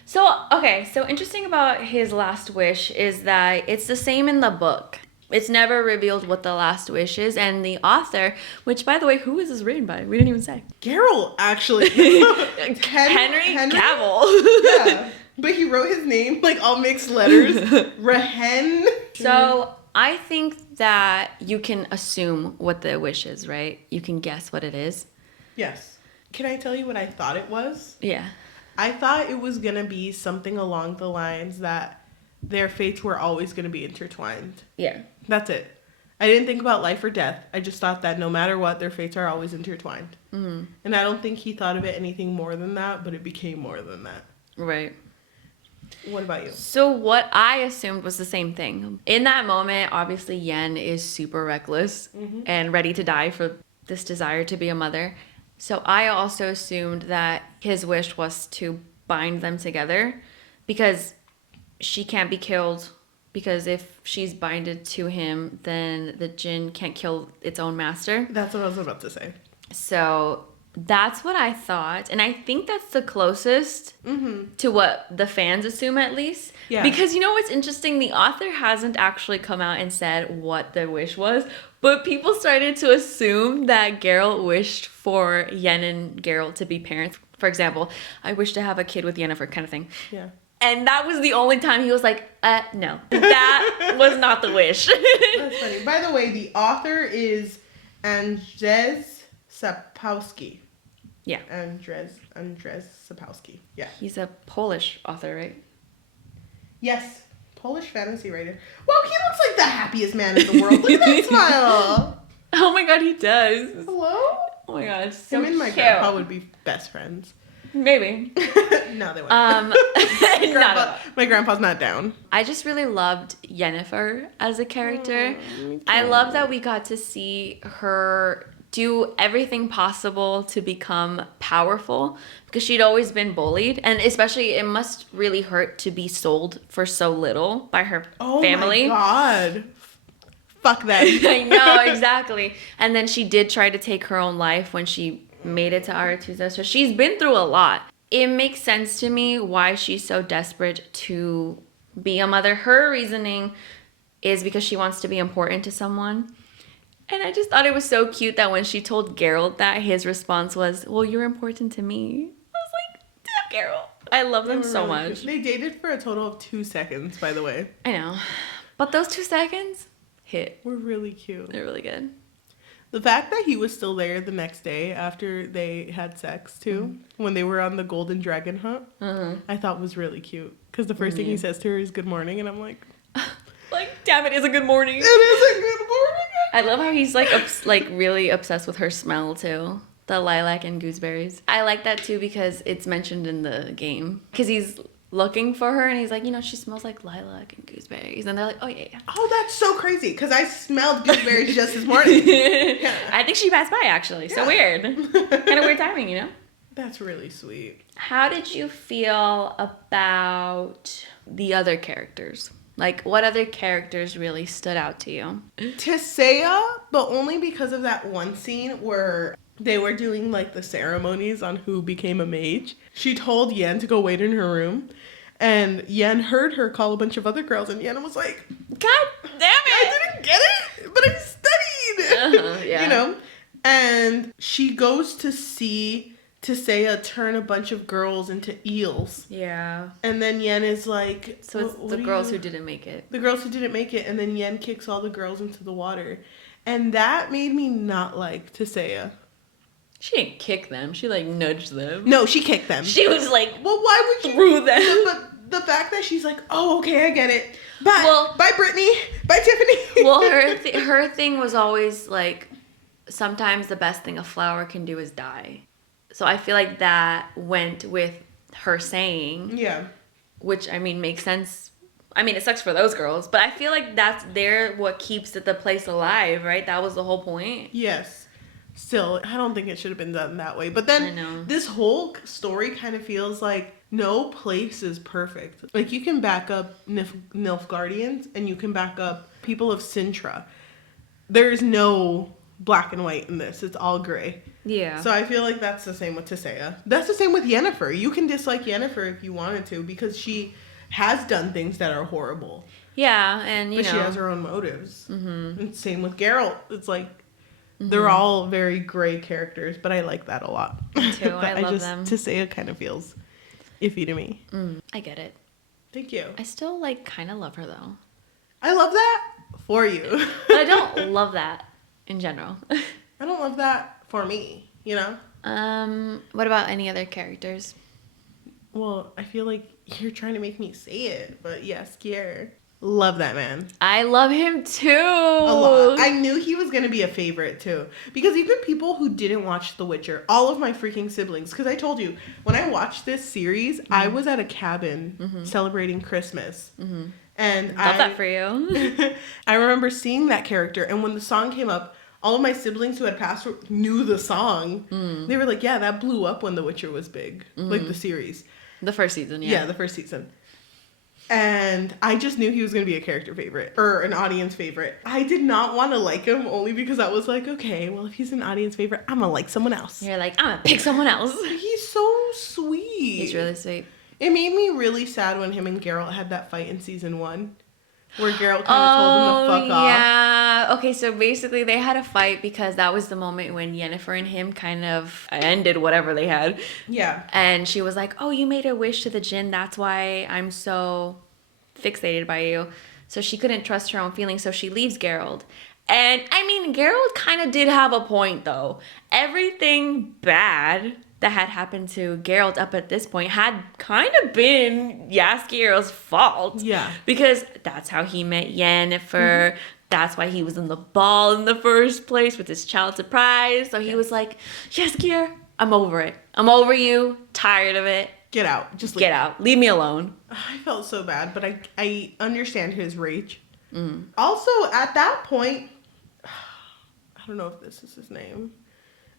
So, okay. So interesting about his last wish is that it's the same in the book. It's never revealed what the last wish is. And the author, which, by the way, who is this written by? We didn't even say. Geralt, actually. Henry Cavill. Yeah. But he wrote his name, like, all mixed letters. Rahen. So, I think that you can assume what the wish is, right? You can guess what it is. Yes. Can I tell you what I thought it was? Yeah. I thought it was going to be something along the lines that their fates were always going to be intertwined. Yeah. That's it. I didn't think about life or death. I just thought that no matter what, their fates are always intertwined. Mm-hmm. And I don't think he thought of it anything more than that, but it became more than that. Right. What about you? So what I assumed was the same thing. In that moment, obviously Yen is super reckless and ready to die for this desire to be a mother. So I also assumed that his wish was to bind them together because she can't be killed, because if she's binded to him, then the djinn can't kill its own master. That's what I was about to say. So that's what I thought. And I think that's the closest to what the fans assume, at least. Yeah. Because you know what's interesting? The author hasn't actually come out and said what the wish was. But people started to assume that Geralt wished for Yen and Geralt to be parents. For example, I wish to have a kid with Yennefer, kind of thing. Yeah. And that was the only time he was like, no. That was not the wish. That's funny. By the way, the author is Andrzej Sapkowski. Yeah. Andrzej Sapkowski. Yeah. He's a Polish author, right? Yes. Polish fantasy writer. Well, he looks like the happiest man in the world. Look at that smile. Oh my god, he does. Hello? Oh my god, it's so Him and my cute. grandpa would be best friends. Maybe. No, they wouldn't. My grandpa's not down. I just really loved Yennefer as a character. I love that we got to see her do everything possible to become powerful, because she'd always been bullied, and especially it must really hurt to be sold for so little by her family. Oh my god. Fuck that. I know, exactly. And then she did try to take her own life when she made it to Aretusa. So she's been through a lot. It makes sense to me why she's so desperate to be a mother. Her reasoning is because she wants to be important to someone. And I just thought it was so cute that when she told Geralt that, his response was, well, you're important to me. I was like, damn, Geralt. I love them so much. They dated for a total of 2 seconds, by the way. I know. But those 2 seconds hit. Were really cute. They're really good. The fact that he was still there the next day after they had sex, too, when they were on the golden dragon hunt, I thought was really cute. Because the first thing he says to her is good morning, and I'm like... Like, damn, it is a good morning. It is a good morning. I love how he's like really obsessed with her smell too. The lilac and gooseberries. I like that too because it's mentioned in the game. Because he's looking for her, and he's like, she smells like lilac and gooseberries, and they're like, oh yeah. Oh, that's so crazy, because I smelled gooseberries just this morning. Yeah. I think she passed by, actually. So weird. Kind of weird timing, That's really sweet. How did you feel about the other characters? Like, what other characters really stood out to you? Tisea, but only because of that one scene where they were doing, like, the ceremonies on who became a mage. She told Yen to go wait in her room, and Yen heard her call a bunch of other girls, and Yen was like, God damn it! I didn't get it, but I studied! Yeah. And she goes to see Tisea turn a bunch of girls into eels. Yeah. And then Yen is like... So it's the girls who didn't make it. The girls who didn't make it, and then Yen kicks all the girls into the water. And that made me not like Tisea. She didn't kick them. She, like, nudged them. No, she kicked them. She was like, well, why would you... threw them. But the fact that she's like, oh, okay, I get it. Bye. Bye, Brittany. Bye, Tiffany. Well, her thing was always, like, sometimes the best thing a flower can do is die. So I feel like that went with her saying. Yeah. Which, I mean, makes sense. I mean, it sucks for those girls. But I feel like that's what keeps the place alive, right? That was the whole point. Yes. Still, I don't think it should have been done that way. But then this whole story kind of feels like no place is perfect. Like, you can back up Nilfgaardians and you can back up people of Sintra. There's no black and white in this. It's all gray. Yeah. So I feel like that's the same with Tisea. That's the same with Yennefer. You can dislike Yennefer if you wanted to because she has done things that are horrible. Yeah, and but she has her own motives. Mm-hmm. And same with Geralt. It's like they're all very gray characters, but I like that a lot. Me too. I love them. Tisea kind of feels iffy to me. I get it. Thank you. I still kind of love her though. I love that for you. But I don't love that in general. I don't love that for me, What about any other characters? Well, I feel like you're trying to make me say it, but Jaskier. Love that man. I love him too. A lot. I knew he was going to be a favorite too. Because even people who didn't watch The Witcher, all of my freaking siblings, because I told you, when I watched this series, I was at a cabin celebrating Christmas. And love that for you. I remember seeing that character, and when the song came up, all of my siblings who had passed knew the song. They were like, yeah, that blew up when The Witcher was big. Like the series. The first season, yeah. Yeah, the first season. And I just knew he was going to be a character favorite. Or an audience favorite. I did not want to like him only because I was like, okay, well, if he's an audience favorite, I'm going to like someone else. You're like, I'm going to pick someone else. He's so sweet. He's really sweet. It made me really sad when him and Geralt had that fight in season 1. Where Geralt kind of told him to fuck off. Yeah. Okay, so basically they had a fight because that was the moment when Yennefer and him kind of ended whatever they had. Yeah. And she was like, oh, you made a wish to the djinn. That's why I'm so fixated by you. So she couldn't trust her own feelings, so she leaves Geralt. And, I mean, Geralt kind of did have a point, though. Everything bad that had happened to Geralt up at this point had kind of been Jaskier's fault. Yeah. Because that's how he met Yennefer. That's why he was in the ball in the first place with his child surprise. So he was like, Jaskier, I'm over it. I'm over you. Tired of it. Get out. Just get out. Leave me alone. I felt so bad, but I understand his rage. Also, at that point, I don't know if this is his name.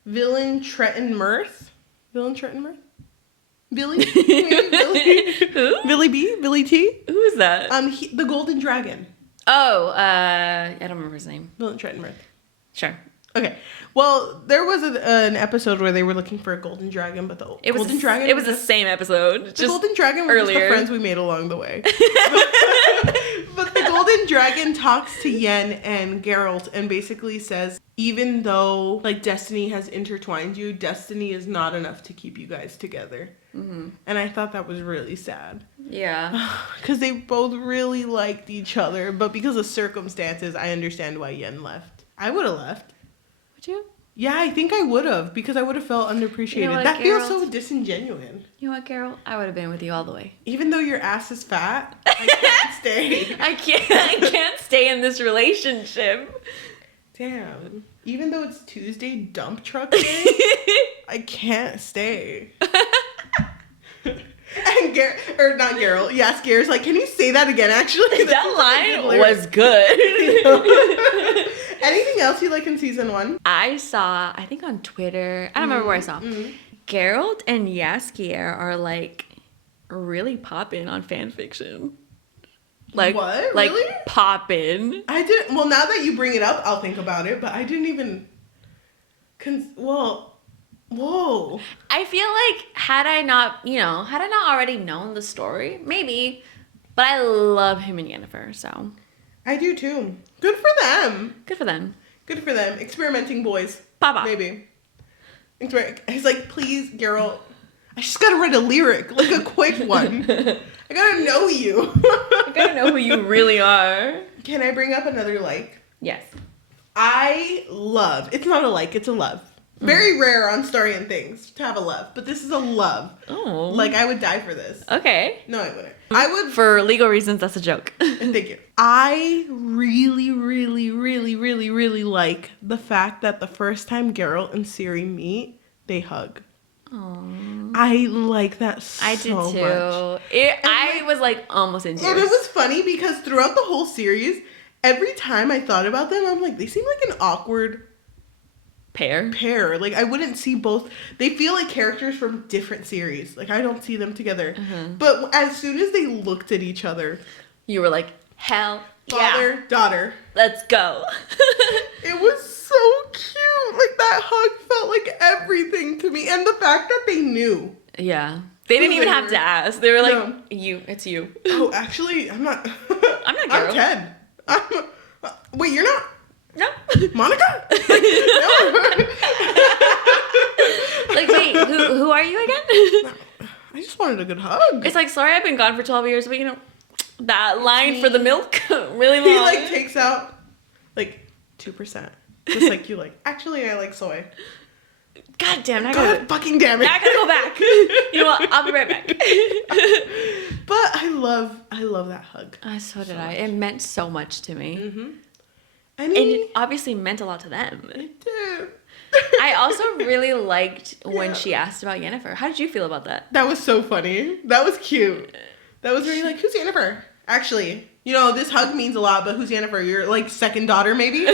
Villain Tretton Mirth? Billy? Maybe Billy? Who? Billy B? Billy T? Who is that? The Golden Dragon. Oh, I don't remember his name. Villain Tretton Mirth. Sure. Okay. Well, there was an episode where they were looking for a golden dragon, but Golden Dragon... It was the same episode. The Golden Dragon was just the friends we made along the way. But the Golden Dragon talks to Yen and Geralt and basically says, even though, destiny has intertwined you, destiny is not enough to keep you guys together. And I thought that was really sad. Yeah. Because they both really liked each other, but because of circumstances, I understand why Yen left. I would have left. Would you? Yeah, I think I would have, because I would have felt underappreciated. You know what, that Geralt? feels so disingenuine. You know what, Carol? I would have been with you all the way. Even though your ass is fat, I can't stay. I can't stay in this relationship. Damn. Even though it's Tuesday dump truck day, I can't stay. And And not Geralt, Jaskier's like, can you say that again, actually? That line was good. Anything else you like in season 1? I saw, I think on Twitter, I don't remember where I saw, Geralt and Jaskier are like really popping on fan fiction. Like, what? Like, really? popping. I didn't, well, now that you bring it up, I'll think about it, but I didn't even, whoa. I feel like had I not already known the story, maybe, but I love him and Yennefer, so. I do too. Good for them. Good for them. Good for them. Experimenting boys. Papa. Maybe. He's like, please, Geralt, I just gotta write a lyric, like a quick one. I gotta know you. I gotta know who you really are. Can I bring up another like? Yes. I love, it's not a like, it's a love. Very rare on Story and Things to have a love, but this is a love. Oh. Like, I would die for this. Okay. No, I wouldn't. I would. For legal reasons, that's a joke. Thank you. I really, really, really, really, really like the fact that the first time Geralt and Ciri meet, they hug. Aww. I like that so much. I did too. I was like almost in tears. And it was funny because throughout the whole series, every time I thought about them, I'm like, they seem like an awkward pair. Like, I wouldn't see both. They feel like characters from different series. Like, I don't see them together. But as soon as they looked at each other, you were like, hell father, daughter. Let's go. It was so cute. Like, that hug felt like everything to me. And the fact that they knew. Yeah. They didn't even have to ask. They were like, No. It's you. Oh, actually, I'm not. I'm not Geralt. I'm 10. Wait, you're not? No. Monica? No. Like, wait, who are you again? I just wanted a good hug. It's like, sorry, I've been gone for 12 years, but that line for the milk, really long. He, like, takes out, like, 2%. Just like you like. Actually, I like soy. God damn it. God fucking damn it. I gotta go back. You know what? I'll be right back. But I love that hug. So did I. It meant so much to me. Mm-hmm. And it obviously meant a lot to them. It did. I also really liked when she asked about Yennefer. How did you feel about that? That was so funny. That was cute. That was really like, who's Yennefer? Actually, this hug means a lot, but who's Yennefer? Your, like, second daughter, maybe?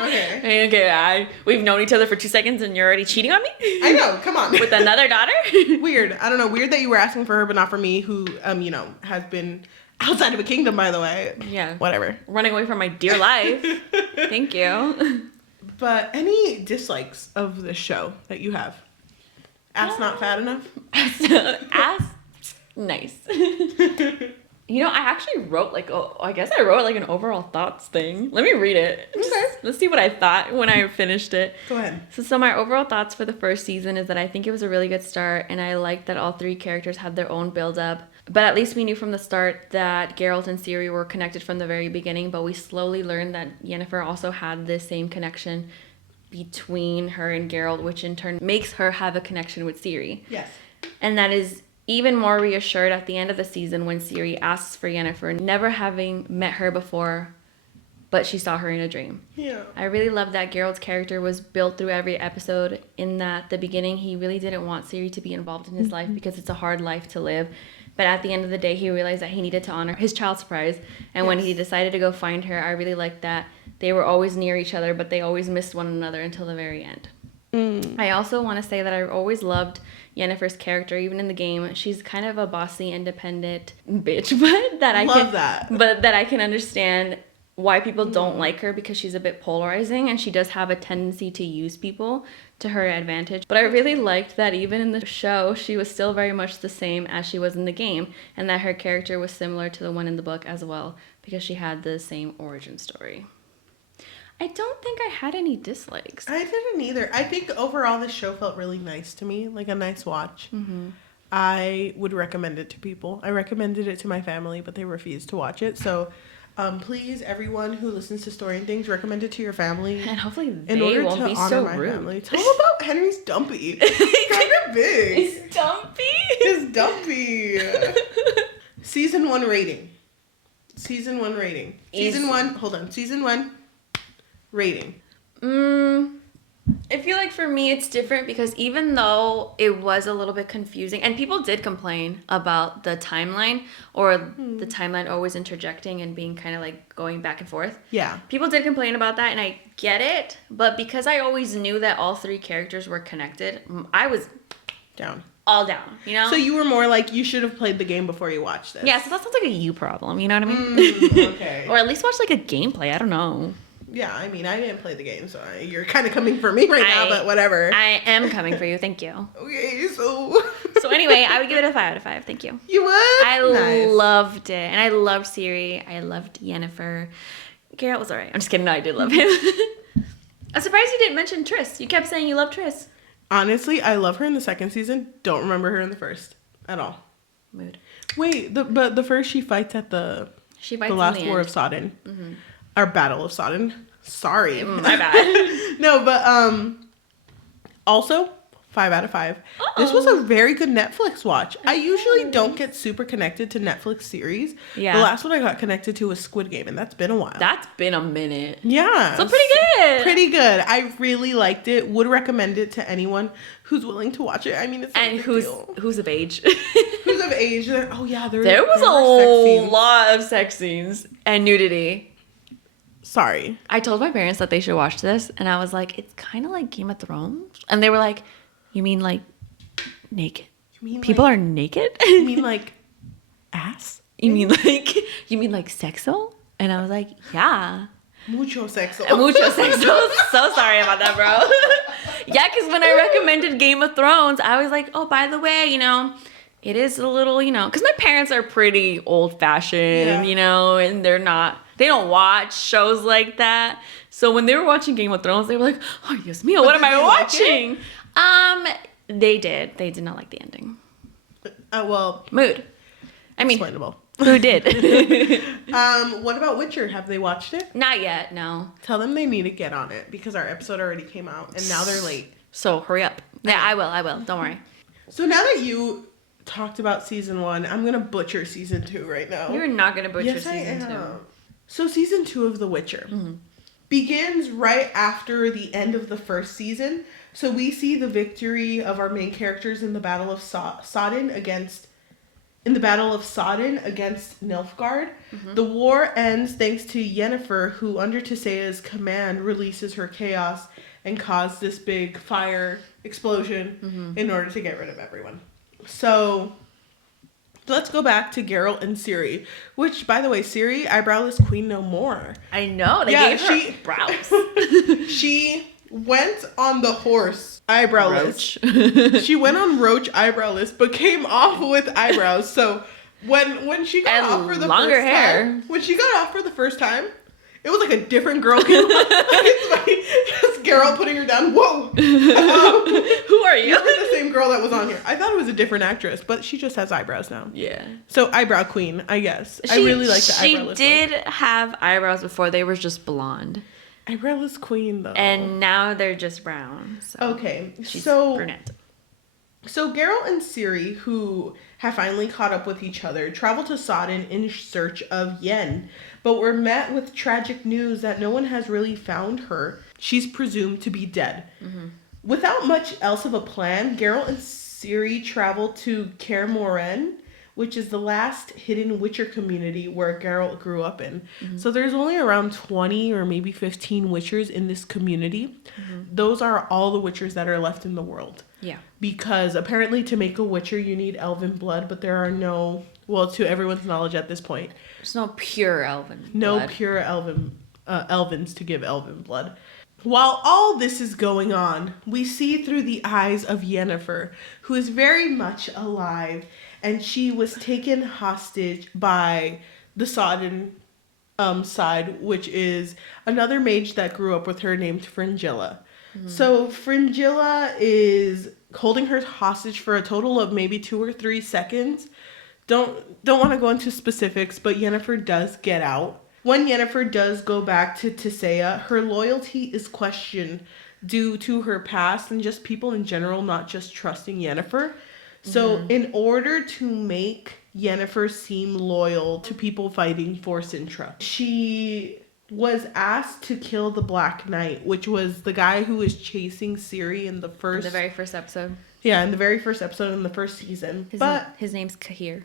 Okay. Okay, we've known each other for 2 seconds and you're already cheating on me? I know, come on. With another daughter? Weird. I don't know. Weird that you were asking for her, but not for me, who, has been outside of a kingdom, by the way. Yeah. Whatever. Running away from my dear life. Thank you. But any dislikes of the show that you have? Ass not fat enough? Ass nice. I actually wrote an overall thoughts thing. Let me read it. Okay. Let's see what I thought when I finished it. Go ahead. So my overall thoughts for the first season is that I think it was a really good start, and I liked that all 3 characters had their own build-up. But at least we knew from the start that Geralt and Ciri were connected from the very beginning, but we slowly learned that Yennefer also had this same connection between her and Geralt, which in turn makes her have a connection with Ciri. Yes. And that is even more reassured at the end of the season when Ciri asks for Yennefer, never having met her before, but she saw her in a dream. Yeah. I really love that Geralt's character was built through every episode, in that the beginning he really didn't want Ciri to be involved in his life because it's a hard life to live. But at the end of the day, he realized that he needed to honor his child surprise. And when he decided to go find her, I really liked that they were always near each other, but they always missed one another until the very end. I also want to say that I always loved Yennefer's character, even in the game. She's kind of a bossy, independent bitch, but that I can understand why people don't like her, because she's a bit polarizing and she does have a tendency to use people to her advantage. But I really liked that even in the show, she was still very much the same as she was in the game, and that her character was similar to the one in the book as well, because she had the same origin story. I don't think I had any dislikes. I didn't either. I think overall this show felt really nice to me, like a nice watch. Mm-hmm. I would recommend it to people. I recommended it to my family, but they refused to watch it. So please, everyone who listens to Story and Things, recommend it to your family. And hopefully they won't be so rude. Family. Tell them about Henry's dumpy. It's kind of big. He's dumpy? He's dumpy. Season 1 rating. Season 1 rating. Season 1 rating. If feel like for me it's different because even though it was a little bit confusing, and people did complain about the timeline or the timeline always interjecting and being kind of like going back and forth. Yeah. People did complain about that, and I get it. But because I always knew that all three characters were connected, I was Down. all down, you know? So you were more like, you should have played the game before you watched this. Yeah, so that sounds like a you problem, you know what I mean? Okay. Or at least watch like a gameplay, I don't know. Yeah, I mean, I didn't play the game, so you're kind of coming for me right now, but whatever. I am coming for you, thank you. Okay, so... So anyway, I would give it a 5 out of 5, thank you. You would? I loved it. And I loved Ciri. I loved Yennefer. Geralt was alright. I'm just kidding, no, I did love him. I'm surprised you didn't mention Triss. You kept saying you love Triss. Honestly, I love her in the second season. Don't remember her in the first at all. Mood. Wait, but the first she fights at the last war of Sodden. Mm-hmm. Or Battle of Sodden. Sorry. My bad. No, but also 5 out of 5. Uh-oh. This was a very good Netflix watch. I usually don't get super connected to Netflix series. Yeah. The last one I got connected to was Squid Game, and that's been a while. That's been a minute. Yeah. So pretty good. Pretty good. I really liked it. Would recommend it to anyone who's willing to watch it. I mean, it's not a big deal. Who's of age. Who's of age. Oh yeah, there was a lot of sex scenes and nudity. Sorry. I told my parents that they should watch this, and I was like, it's kind of like Game of Thrones. And they were like, you mean like naked? You mean people are naked? You mean like ass? You mean like sexo? And I was like, yeah. Mucho sexo. Mucho sexo. So sorry about that, bro. Yeah, because when I recommended Game of Thrones, I was like, oh, by the way, you know, it is a little, you know, because my parents are pretty old-fashioned, you know, and they don't watch shows like that. So when they were watching Game of Thrones, they were like, oh, Dios mío, what am I watching? They did. They did not like the ending. Well. Mood. I mean, explainable. Who did? What about Witcher? Have they watched it? Not yet, no. Tell them they need to get on it because our episode already came out and now they're late. So hurry up. Yeah, I will. Don't worry. So now that you talked about season 1, I'm going to butcher season 2 right now. You're not going to butcher season 2. Yes, I am. So season 2 of The Witcher begins right after the end of the first season. So we see the victory of our main characters in the Battle of Sodden against Nilfgaard. The war ends thanks to Yennefer, who under Tissa's command releases her chaos and caused this big fire explosion in order to get rid of everyone. So let's go back to Geralt and Ciri, which, by the way, Ciri, eyebrowless queen no more. I know. They gave her brows. She went on the horse eyebrowless. She went on Roach eyebrowless, but came off with eyebrows. So when she got off for the longer first hair. time, when she got off for the first time, it was like a different girl came on. It's Geralt putting her down. Whoa! Who are you? You're the same girl that was on here. I thought it was a different actress, but she just has eyebrows now. Yeah. So eyebrow queen, I guess. I really like the eyebrowless. She did have eyebrows before. They were just blonde. Eyebrowless queen, though. And now they're just brown. So okay, she's brunette. So Geralt and Ciri, who have finally caught up with each other, travel to Sodden in search of Yen, but were met with tragic news that no one has really found her. She's presumed to be dead. Without much else of a plan, Geralt and Ciri travel to Kaer Morhen, which is the last hidden Witcher community where Geralt grew up in. So there's only around 20 or maybe 15 Witchers in this community. Those are all the Witchers that are left in the world. Yeah. Because apparently to make a Witcher, you need elven blood, but there are no, well, to everyone's knowledge at this point, there's no pure elven blood. No pure elvens to give elven blood. While all this is going on, we see through the eyes of Yennefer, who is very much alive, and she was taken hostage by the Sodden side, which is another mage that grew up with her named Fringilla. So Fringilla is holding her hostage for a total of maybe 2 or 3 seconds. Don't want to go into specifics, but Yennefer does get out. When Yennefer does go back to Tissaia, her loyalty is questioned due to her past and just people in general not just trusting Yennefer. So in order to make Yennefer seem loyal to people fighting for Sintra, she was asked to kill the Black Knight, which was the guy who was chasing Ciri in the very first episode. Yeah, in the very first episode in the first season. His name's Cahir.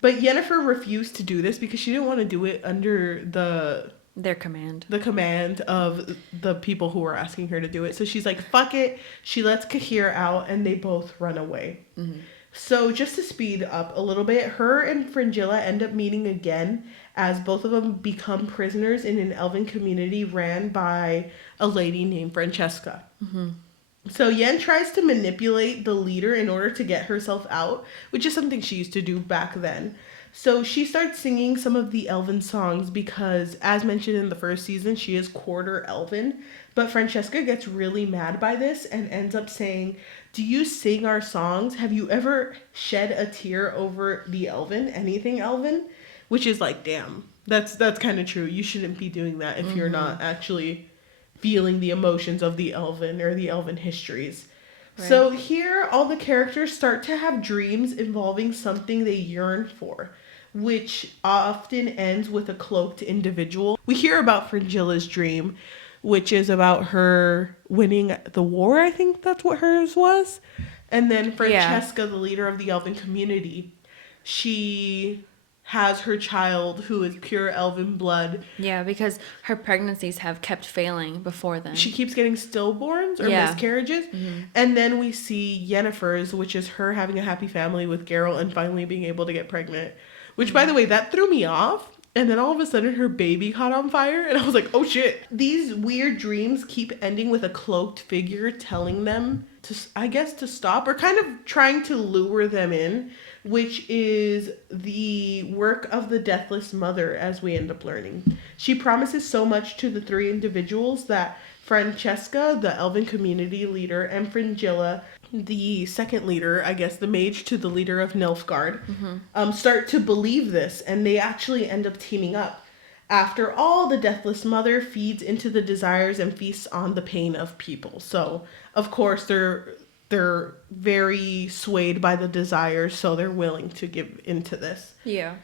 But Yennefer refused to do this because she didn't want to do it under their command. The command of the people who were asking her to do it. So she's like, fuck it. She lets Cahir out and they both run away. Mm-hmm. So just to speed up a little bit, her and Fringilla end up meeting again as both of them become prisoners in an elven community ran by a lady named Francesca. Mm-hmm. So Yen tries to manipulate the leader in order to get herself out, which is something she used to do back then. So she starts singing some of the elven songs because, as mentioned in the first season, she is quarter elven. But Francesca gets really mad by this and ends up saying, do you sing our songs? Have you ever shed a tear over the elven? Anything elven? Which is like, damn, that's kind of true. You shouldn't be doing that if you're not actually feeling the emotions of the elven or the elven histories. Right. So here, all the characters start to have dreams involving something they yearn for, which often ends with a cloaked individual. We hear about Fringilla's dream, which is about her winning the war. I think that's what hers was. And then Francesca, the leader of the elven community, she has her child who is pure elven blood. Yeah, because her pregnancies have kept failing before then. She keeps getting stillborns or miscarriages. Mm-hmm. And then we see Yennefer's, which is her having a happy family with Geralt and finally being able to get pregnant. Which, by the way, that threw me off. And then all of a sudden her baby caught on fire. And I was like, oh shit. These weird dreams keep ending with a cloaked figure telling them to, I guess, to stop or kind of trying to lure them in, which is the work of the Deathless Mother, as we end up learning. She promises so much to the three individuals that Francesca, the elven community leader, and Fringilla, the second leader, I guess, the mage to the leader of Nilfgaard, start to believe this, and they actually end up teaming up. After all, the Deathless Mother feeds into the desires and feasts on the pain of people. So, of course, they're very swayed by the desires, so they're willing to give into this. Yeah.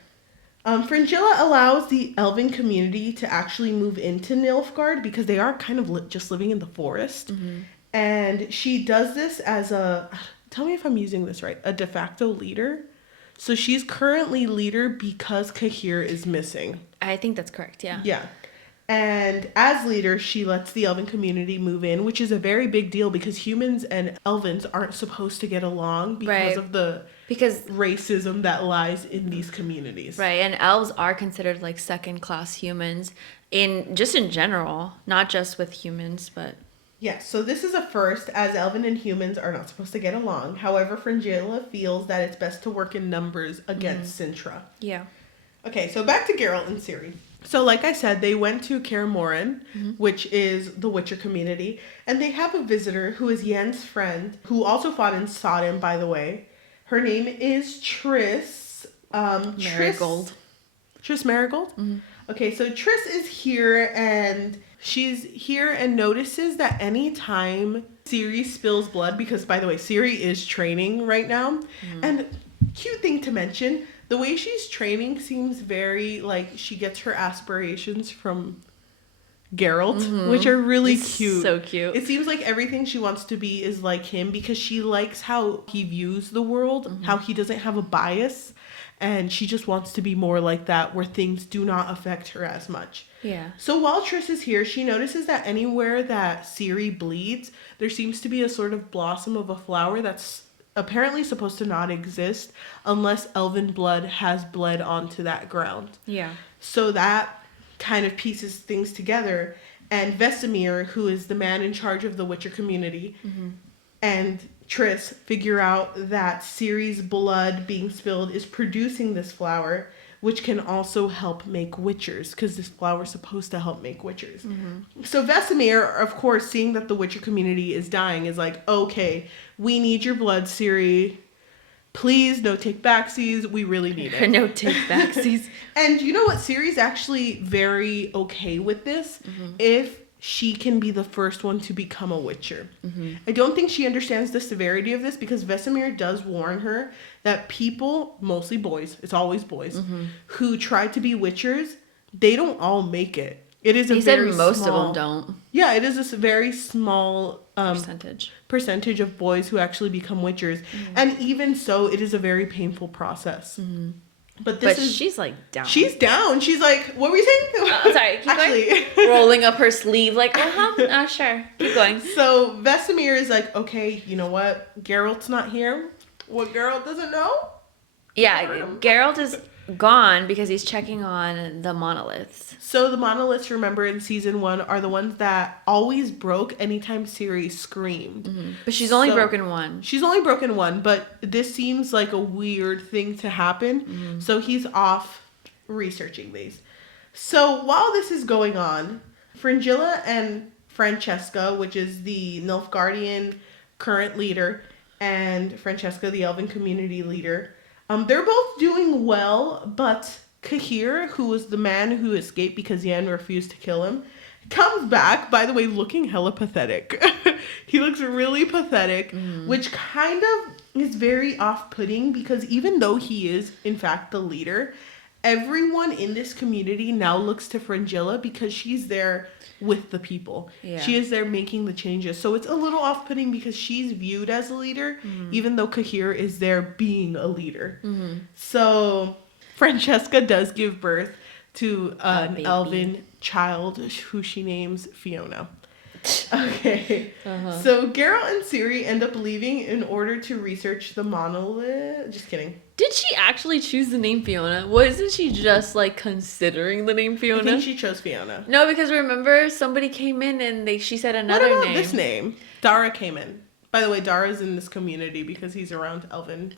Fringilla allows the elven community to actually move into Nilfgaard because they are kind of just living in the forest. Mm-hmm. And she does this as tell me if I'm using this right, a de facto leader. So she's currently leader because Cahir is missing. I think that's correct, yeah. Yeah. And as leader, she lets the elven community move in, which is a very big deal because humans and elvens aren't supposed to get along because of the racism that lies in these communities. Right, and elves are considered like second-class humans in general, not just with humans, but... Yes, so this is a first, as elven and humans are not supposed to get along. However, Fringilla feels that it's best to work in numbers against Sintra. Yeah. Okay, so back to Geralt and Ciri. So like I said, they went to Kaer Morhen, which is the Witcher community, and they have a visitor who is Yen's friend, who also fought in Sodden, by the way. Her name is Triss. Marigold. Triss Marigold? Mm-hmm. Okay, so Triss is here, and she's here and notices that anytime Ciri spills blood, because, by the way, Ciri is training right now, and cute thing to mention, the way she's training seems very like she gets her aspirations from Geralt, which are really cute. So cute. It seems like everything she wants to be is like him because she likes how he views the world, how he doesn't have a bias, and she just wants to be more like that where things do not affect her as much. Yeah. So while Triss is here, she notices that anywhere that Ciri bleeds, there seems to be a sort of blossom of a flower that's apparently supposed to not exist unless elven blood has bled onto that ground. Yeah. So that kind of pieces things together. And Vesemir, who is the man in charge of the Witcher community, and Triss figure out that Ciri's blood being spilled is producing this flower, which can also help make witchers, because this flower is supposed to help make witchers. So Vesemir, of course, seeing that the Witcher community is dying, is like, okay, we need your blood, Ciri. Please, no take backsies. We really need it. No take backsies. And you know what? Ciri's actually very okay with this if she can be the first one to become a witcher. I don't think she understands the severity of this because Vesemir does warn her that people, mostly boys, it's always boys, who try to be witchers, they don't all make it. It is a He said very most small, of them don't. Yeah, it is this very small Percentage of boys who actually become witchers. And even so, it is a very painful process. But she's like down. She's down. She's like, what were you saying? Sorry, keep Actually, going. Rolling up her sleeve like, sure. Keep going. So Vesemir is like, okay, you know what? Geralt's not here. What Geralt doesn't know? Yeah, Geralt is gone because he's checking on the monoliths. So the monoliths, remember, in season 1 are the ones that always broke anytime Ciri screamed. But she's only broken one. She's only broken one, but this seems like a weird thing to happen. So he's off researching these. So while this is going on, Fringilla and Francesca, which is the Nilfgaardian current leader, and Francesca, the Elven community leader, they're both doing well, but Cahir, who was the man who escaped because Yen refused to kill him, comes back, by the way, looking hella pathetic. He looks really pathetic, which kind of is very off-putting because even though he is, in fact, the leader, everyone in this community now looks to Fringilla because she's there with the people. Yeah. She is there making the changes. So it's a little off-putting because she's viewed as a leader, even though Cahir is there being a leader. So Francesca does give birth to an elven child who she names Fiona. Okay. So Geralt and Ciri end up leaving in order to research the monolith. Just kidding. Did she actually choose the name Fiona? Wasn't she just like considering the name Fiona? I think she chose Fiona. No, because remember somebody came in and she said another name. What about this name? Dara came in. By the way, Dara's in this community because he's around elven.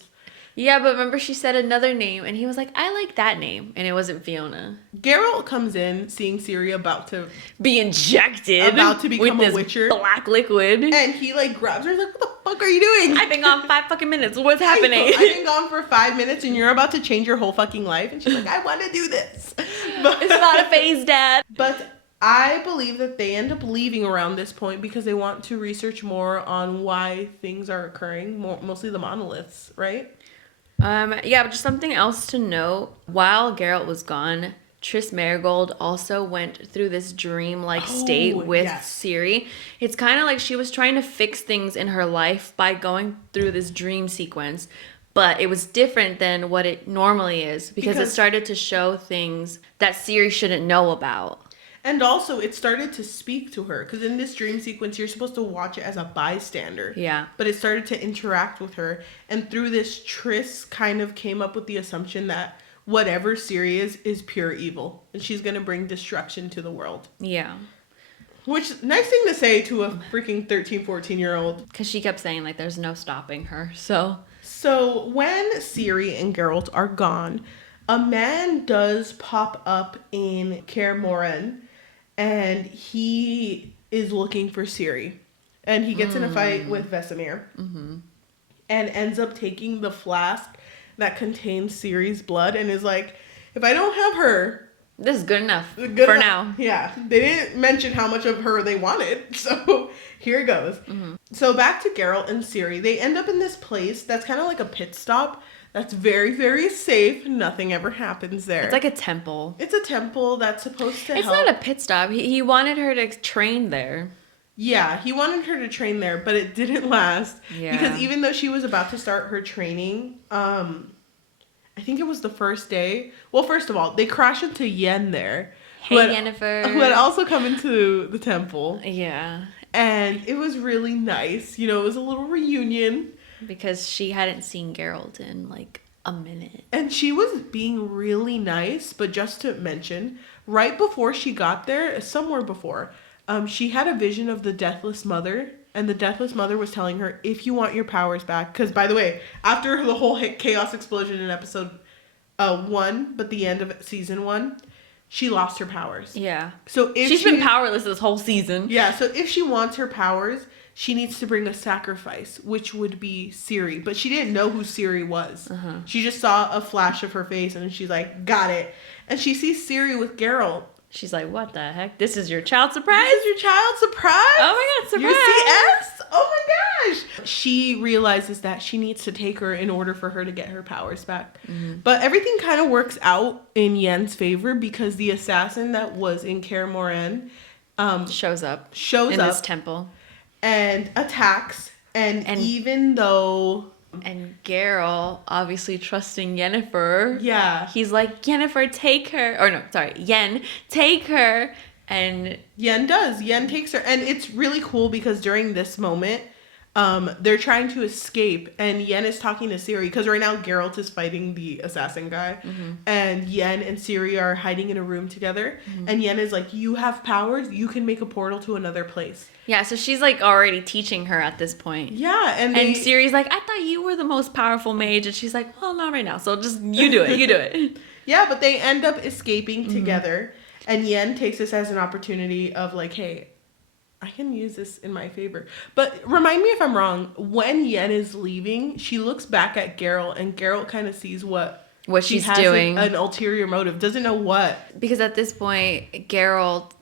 Yeah, but remember she said another name and he was like, I like that name. And it wasn't Fiona. Geralt comes in seeing Ciri about to be injected. About to become with a witcher. Black liquid. And he like grabs her, like, what the fuck are you doing? I've been gone 5 fucking minutes. What's happening? I've been gone for 5 minutes and you're about to change your whole fucking life. And she's like, I want to do this. But, it's not a phase, Dad. But I believe that they end up leaving around this point because they want to research more on why things are occurring, mostly the monoliths, right? Yeah, but just something else to note. While Geralt was gone, Triss Merigold also went through this dream-like state with Ciri. It's kind of like she was trying to fix things in her life by going through this dream sequence. But it was different than what it normally is because it started to show things that Ciri shouldn't know about. And also, it started to speak to her. Because in this dream sequence, you're supposed to watch it as a bystander. Yeah. But it started to interact with her. And through this, Triss kind of came up with the assumption that whatever Ciri is pure evil. And she's going to bring destruction to the world. Yeah. Which, nice thing to say to a freaking 13, 14-year-old. Because she kept saying, like, there's no stopping her. So when Ciri and Geralt are gone, a man does pop up in Kaer Morhen. And he is looking for Ciri. And he gets in a fight with Vesemir. And ends up taking the flask that contains Ciri's blood and is like, if I don't have her... This is good enough for now. Yeah. They didn't mention how much of her they wanted. So here it goes. So back to Geralt and Ciri. They end up in this place that's kind of like a pit stop. That's very, very safe. Nothing ever happens there. It's like a temple. It's a temple that's supposed to help. It's not a pit stop. He wanted her to train there. Yeah, he wanted her to train there, but it didn't last. Yeah. Because even though she was about to start her training, I think it was the first day. Well, first of all, they crash into Yen there. Hey, Yennefer. Who had also come into the temple. Yeah. And it was really nice. You know, it was a little reunion. Because she hadn't seen Geralt in, like, a minute. And she was being really nice, but just to mention, right before she got there, somewhere before, she had a vision of the Deathless Mother, and the Deathless Mother was telling her, if you want your powers back, because, by the way, after the whole chaos explosion in episode 1, but the end of season 1, she lost her powers. Yeah. So if she's been powerless this whole season. Yeah, so if she wants her powers... she needs to bring a sacrifice, which would be Ciri. But she didn't know who Ciri was. She just saw a flash of her face, and she's like, got it. And she sees Ciri with Geralt. She's like, what the heck? This is your child surprise? This is your child surprise? Oh my god, surprise! Your CS? Oh my gosh. She realizes that she needs to take her in order for her to get her powers back. But everything kind of works out in Yen's favor because the assassin that was in Kaer Morhen shows up in this temple and attacks. And even though... And Geralt, obviously trusting Yennefer. Yeah. He's like, Yennefer, take her. Or no, sorry, Yen, take her. And Yen does. Yen takes her. And it's really cool because during this moment, they're trying to escape. And Yen is talking to Ciri. Because right now, Geralt is fighting the assassin guy. And Yen and Ciri are hiding in a room together. And Yen is like, you have powers. You can make a portal to another place. yeah, so she's like already teaching her at this point. Yeah. And Ciri's like, I thought you were the most powerful mage. And she's like, well, not right now. So just, you do it. You do it. Yeah, but they end up escaping together. And Yen takes this as an opportunity of like, hey, I can use this in my favor. But remind me if I'm wrong. When Yen is leaving, she looks back at Geralt, and Geralt kind of sees what she's doing. An ulterior motive. Doesn't know what. Because at this point, Geralt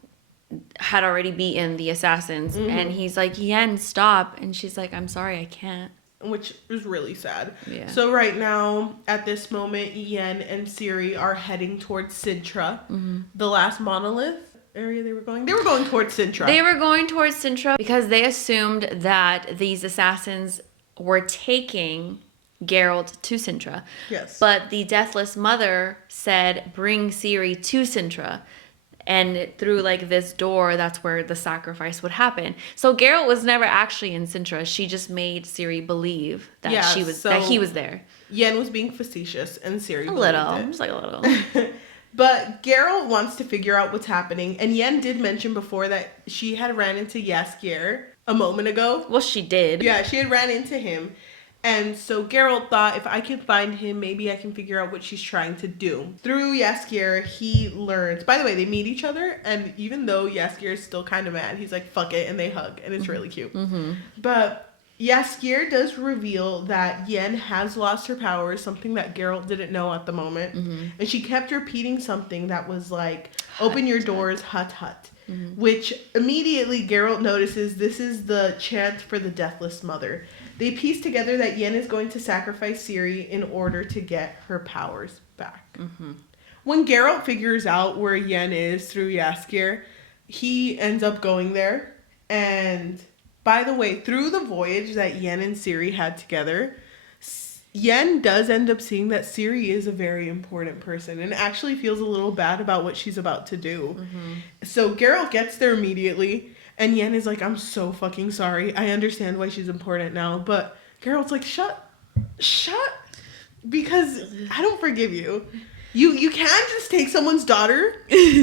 had already beaten the assassins. And he's like, Yen, stop. And she's like, I'm sorry, I can't. Which is really sad. Yeah. So right now, at this moment, Yen and Ciri are heading towards Sintra, the last monolith area they were going. They were going towards Sintra. They were going towards Sintra because they assumed that these assassins were taking Geralt to Sintra. Yes. But the Deathless Mother said, bring Ciri to Sintra. And through like this door, that's where the sacrifice would happen. So Geralt was never actually in Sintra. She just made Ciri believe that that he was there. Yen was being facetious, and Ciri Just like a little. But Geralt wants to figure out what's happening, and Yen did mention before that she had ran into Jaskier a moment ago. Well, she did. Yeah, she had ran into him. And so Geralt thought, if I can find him, maybe I can figure out what she's trying to do. Through Jaskier, he learns... By the way, they meet each other, and even though Jaskier is still kind of mad, he's like, fuck it, and they hug, and it's really cute. But Jaskier does reveal that Yen has lost her powers, something that Geralt didn't know at the moment. And she kept repeating something that was like, open your doors, hut, hut. Which immediately Geralt notices this is the chant for the Deathless Mother. They piece together that Yen is going to sacrifice Ciri in order to get her powers back. When Geralt figures out where Yen is through Jaskier, he ends up going there. And by the way, through the voyage that Yen and Ciri had together, Yen does end up seeing that Ciri is a very important person and actually feels a little bad about what she's about to do. So Geralt gets there immediately. And Yen is like, I'm so fucking sorry. I understand why she's important now. But Geralt's like, shut. Because I don't forgive you. You can't just take someone's daughter,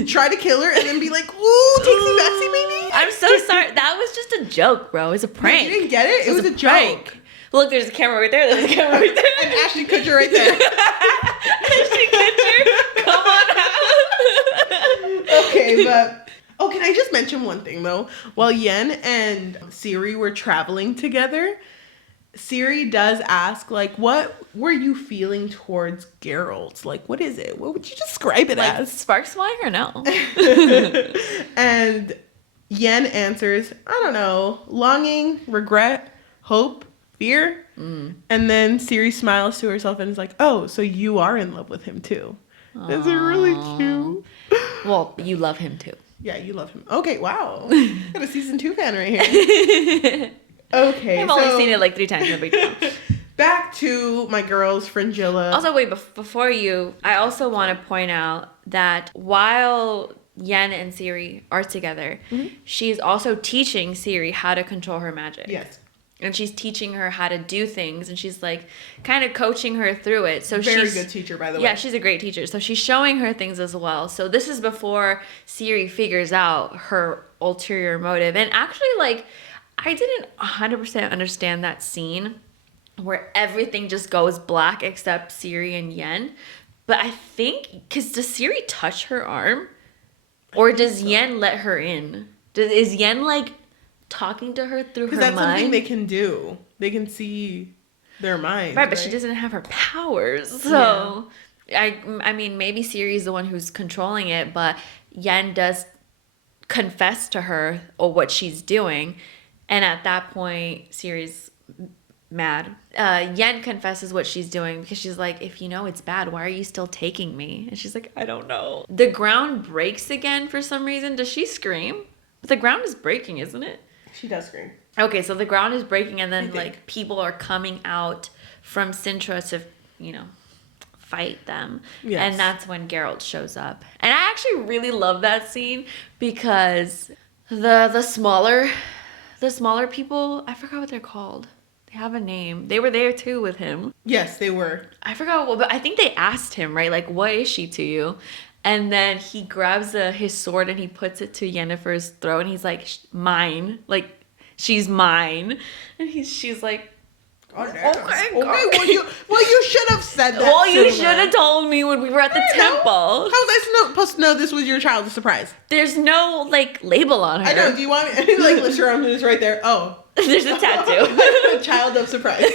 try to kill her, and then be like, ooh, takesy backsy maybe. I'm so sorry. That was just a joke, bro. It was a prank. You didn't get it? It was a joke. Look, there's a camera right there. There's a camera right there. And Ashton Kutcher right there. Ashton Kutcher, come on out. Okay, but... Oh, can I just mention one thing, though? While Yen and Ciri were traveling together, Ciri does ask, like, what were you feeling towards Geralt? Like, what is it? What would you describe it as? Sparks flying or no? And Yen answers, I don't know, longing, regret, hope, fear. And then Ciri smiles to herself and is like, oh, so you are in love with him, too. That's really cute. Well, you love him, too. Yeah, you love him. Okay, wow. Got a season 2 fan right here. Okay, I've only seen it like 3 times. No big deal. Back to my girls, Fringilla. Also, wait, before you, I also want to point out that while Yen and Ciri are together, she's also teaching Ciri how to control her magic. Yes. And she's teaching her how to do things, and she's like kind of coaching her through it. So Very good teacher, by the way. Yeah, she's a great teacher. So she's showing her things as well. So this is before Ciri figures out her ulterior motive. And actually, like, I didn't 100% understand that scene where everything just goes black except Ciri and Yen. But I think, because does Ciri touch her arm? Or does Yen let her in? Is Yen, like, talking to her through her mind? Because that's something they can do. They can see their mind. Right, but she doesn't have her powers. So, yeah. I mean, maybe Ciri's the one who's controlling it, but Yen does confess to her or what she's doing. And at that point, Ciri's mad. Yen confesses what she's doing because she's like, if you know it's bad, why are you still taking me? And she's like, I don't know. The ground breaks again for some reason. Does she scream? But the ground is breaking, isn't it? She does scream. Okay, so the ground is breaking and then like people are coming out from Sintra to, fight them. Yes. And that's when Geralt shows up. And I actually really love that scene because the smaller people, I forgot what they're called. They have a name. They were there too with him. Yes, they were. I forgot what, but I think they asked him, right? Like, what is she to you? And then he grabs his sword and he puts it to Yennefer's throat and he's like, mine. Like, she's mine. And she's like, okay. Well, you should have said that. Well, you should have told me when we were at the temple. How was I supposed to know this was your child? A surprise. The's no label on her. I know. Do you want me? Lift her arm is right there. Oh, there's a tattoo. Child of surprise.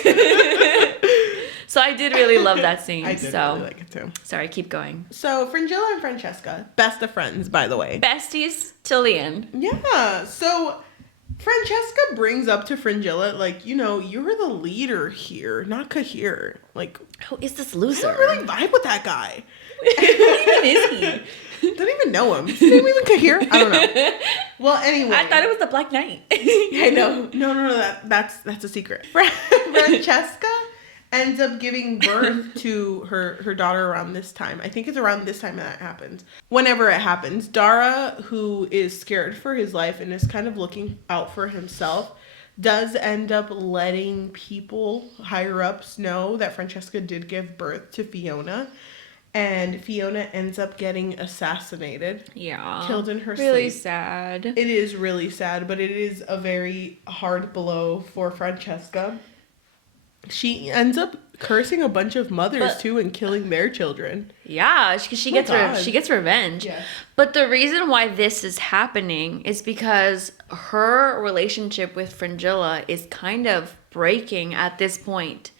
So I did really love that scene. I did really like it too. Sorry, keep going. So Fringilla and Francesca, best of friends, by the way. Besties till the end. Yeah. So Francesca brings up to Fringilla, like, you're the leader here, not Cahir. Like, who is this loser? I don't really vibe with that guy. Who even is he? Don't even know him. Is his name even Cahir? I don't know. Well, anyway. I thought it was the Black Knight. I know. No. That's a secret. Francesca ends up giving birth to her daughter around this time. I think it's around this time that happens. Whenever it happens, Dara, who is scared for his life and is kind of looking out for himself, does end up letting people higher ups know that Francesca did give birth to Fiona. And Fiona ends up getting assassinated. Yeah. Killed in her sleep. Really sad. It is really sad, but it is a very hard blow for Francesca. She ends up cursing a bunch of mothers too and killing their children. Yeah, because she gets revenge. Yes. But the reason why this is happening is because her relationship with Fringilla is kind of breaking at this point.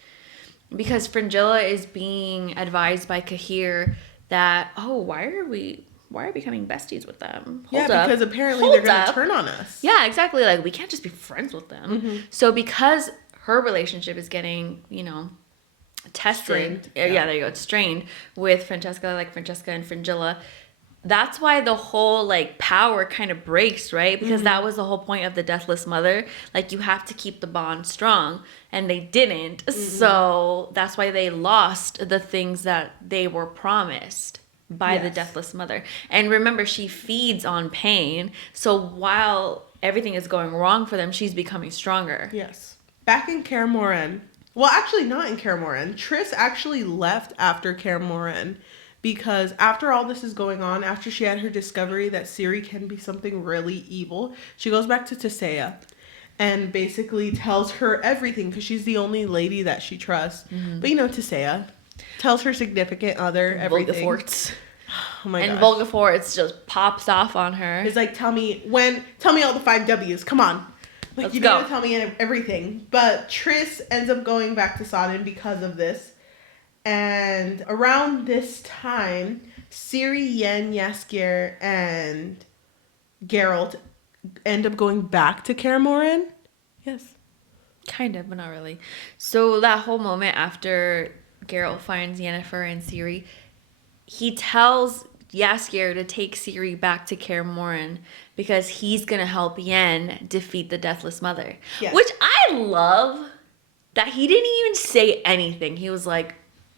Because Fringilla is being advised by Cahir that, why are we becoming besties with them? Because apparently they're going to turn on us. Yeah, exactly. Like, we can't just be friends with them. Mm-hmm. So because her relationship is getting, tested. Strained. Yeah, there you go. It's strained with Francesca and Fringilla. That's why the whole, power kind of breaks, right? Because that was the whole point of the Deathless Mother. Like, you have to keep the bond strong. And they didn't. Mm-hmm. So that's why they lost the things that they were promised by the Deathless Mother. And remember, she feeds on pain. So while everything is going wrong for them, she's becoming stronger. Yes. Back in Kaer Morhen. Well, actually, not in Kaer Morhen. Triss actually left after Kaer Morhen. Because after all this is going on, after she had her discovery that Ciri can be something really evil, she goes back to Tissaia and basically tells her everything because she's the only lady that she trusts. Mm-hmm. But Tissaia tells her significant other everything. Volgefortz. Oh my god. And Volgefortz just pops off on her. It's like, tell me all the 5 W's. Come on. Like, you need to tell me everything. But Triss ends up going back to Sodden because of this. And around this time, Ciri, Yen, Jaskier, and Geralt end up going back to Kaer Morhen. Yes. Kind of, but not really. So that whole moment after Geralt finds Yennefer and Ciri, he tells Jaskier to take Ciri back to Kaer Morhen because he's going to help Yen defeat the Deathless Mother. Yes. Which I love that he didn't even say anything. He was like,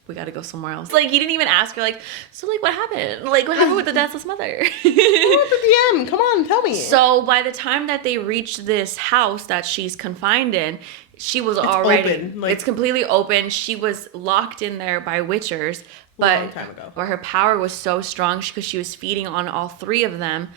we got to go somewhere else. Like, he didn't even ask her, what happened? Like, what happened with the Deathless Mother? What at the end? Come on, tell me. So, by the time that they reach this house that she's confined in, she was already... Open. It's completely open. She was locked in there by witchers. But a long time ago. But her power was so strong because she was feeding on all 3 of them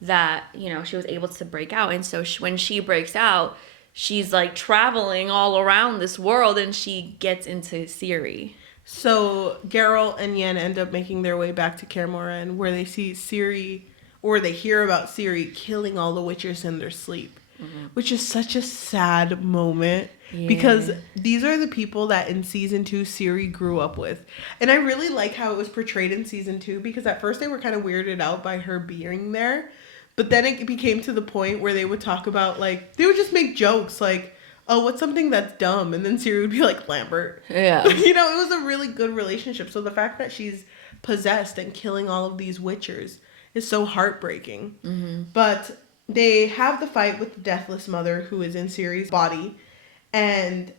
that, she was able to break out. And so when she breaks out, she's, traveling all around this world and she gets into Ciri. So Geralt and Yen end up making their way back to Kaer Morhen, where they see Ciri, or they hear about Ciri killing all the witchers in their sleep, which is such a sad moment because these are the people that in season 2 Ciri grew up with. And I really like how it was portrayed in season 2 because at first they were kind of weirded out by her being there, but then it became to the point where they would talk about, they would just make jokes oh, what's something that's dumb? And then Ciri would be like, Lambert. Yeah. You know, it was a really good relationship. So the fact that she's possessed and killing all of these witchers is so heartbreaking. Mm-hmm. But they have the fight with the Deathless Mother, who is in Ciri's body, and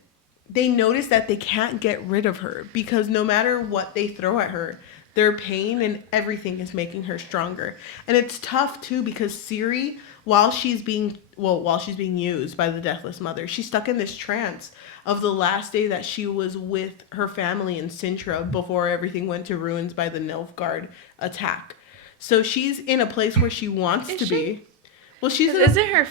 they notice that they can't get rid of her because no matter what they throw at her, their pain and everything is making her stronger. And it's tough too because Ciri, while she's being used by the Deathless Mother, she's stuck in this trance of the last day that she was with her family in Sintra before everything went to ruins by the Nilfgaard attack. So she's in a place where she wants to be. Well, isn't her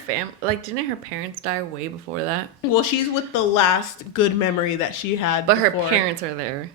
didn't her parents die way before that? Well, she's with the last good memory that she had. But before. Her parents are there.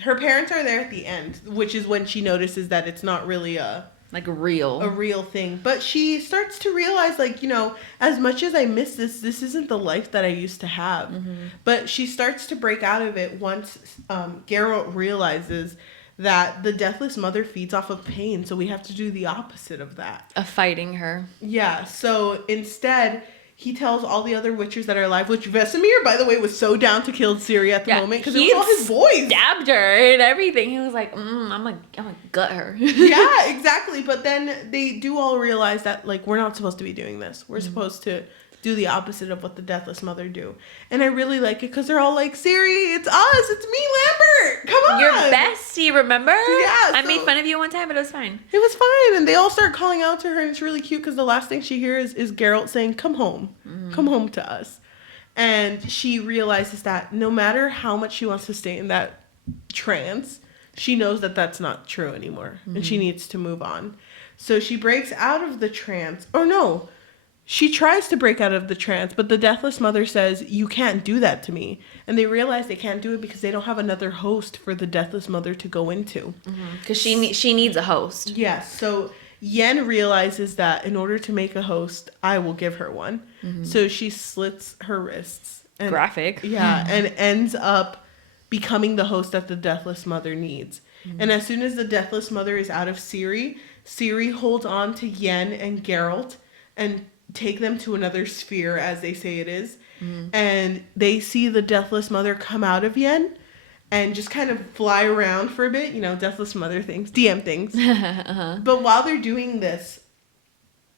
Her parents are there at the end, which is when she notices that it's not really a real thing. But she starts to realize, like, you know, as much as I miss this isn't the life that I used to have. Mm-hmm. But she starts to break out of it once Geralt realizes that the Deathless Mother feeds off of pain, so we have to do the opposite of that. Of fighting her. Yeah, so instead, he tells all the other witchers that are alive, which Vesemir, by the way, was so down to kill Ciri at the moment, because it was all his boys. Stabbed her and everything. He was like, I'm gonna gut her. Yeah, exactly. But then they do all realize that, like, we're not supposed to be doing this. We're supposed to do the opposite of what the Deathless Mother do. And I really like it because they're all like, Ciri, it's us. It's me, Lambert. Come on. Your bestie, remember? Yeah. I made fun of you one time, but it was fine. It was fine. And they all start calling out to her. And it's really cute because the last thing she hears is Geralt saying, come home. Mm-hmm. Come home to us. And she realizes that no matter how much she wants to stay in that trance, she knows that that's not true anymore. Mm-hmm. And she needs to move on. So she breaks out of the trance. Or no. She tries to break out of the trance, but the Deathless Mother says, you can't do that to me. And they realize they can't do it because they don't have another host for the Deathless Mother to go into. Because she needs a host. Yes. So Yen realizes that in order to make a host, I will give her one. Mm-hmm. So she slits her wrists. And, graphic. Yeah, and ends up becoming the host that the Deathless Mother needs. Mm-hmm. And as soon as the Deathless Mother is out of Ciri holds on to Yen and Geralt and take them to another sphere, as they say it is. Mm. And they see the Deathless Mother come out of Yen and just kind of fly around for a bit. You know, Deathless Mother things, DM things. Uh-huh. But while they're doing this,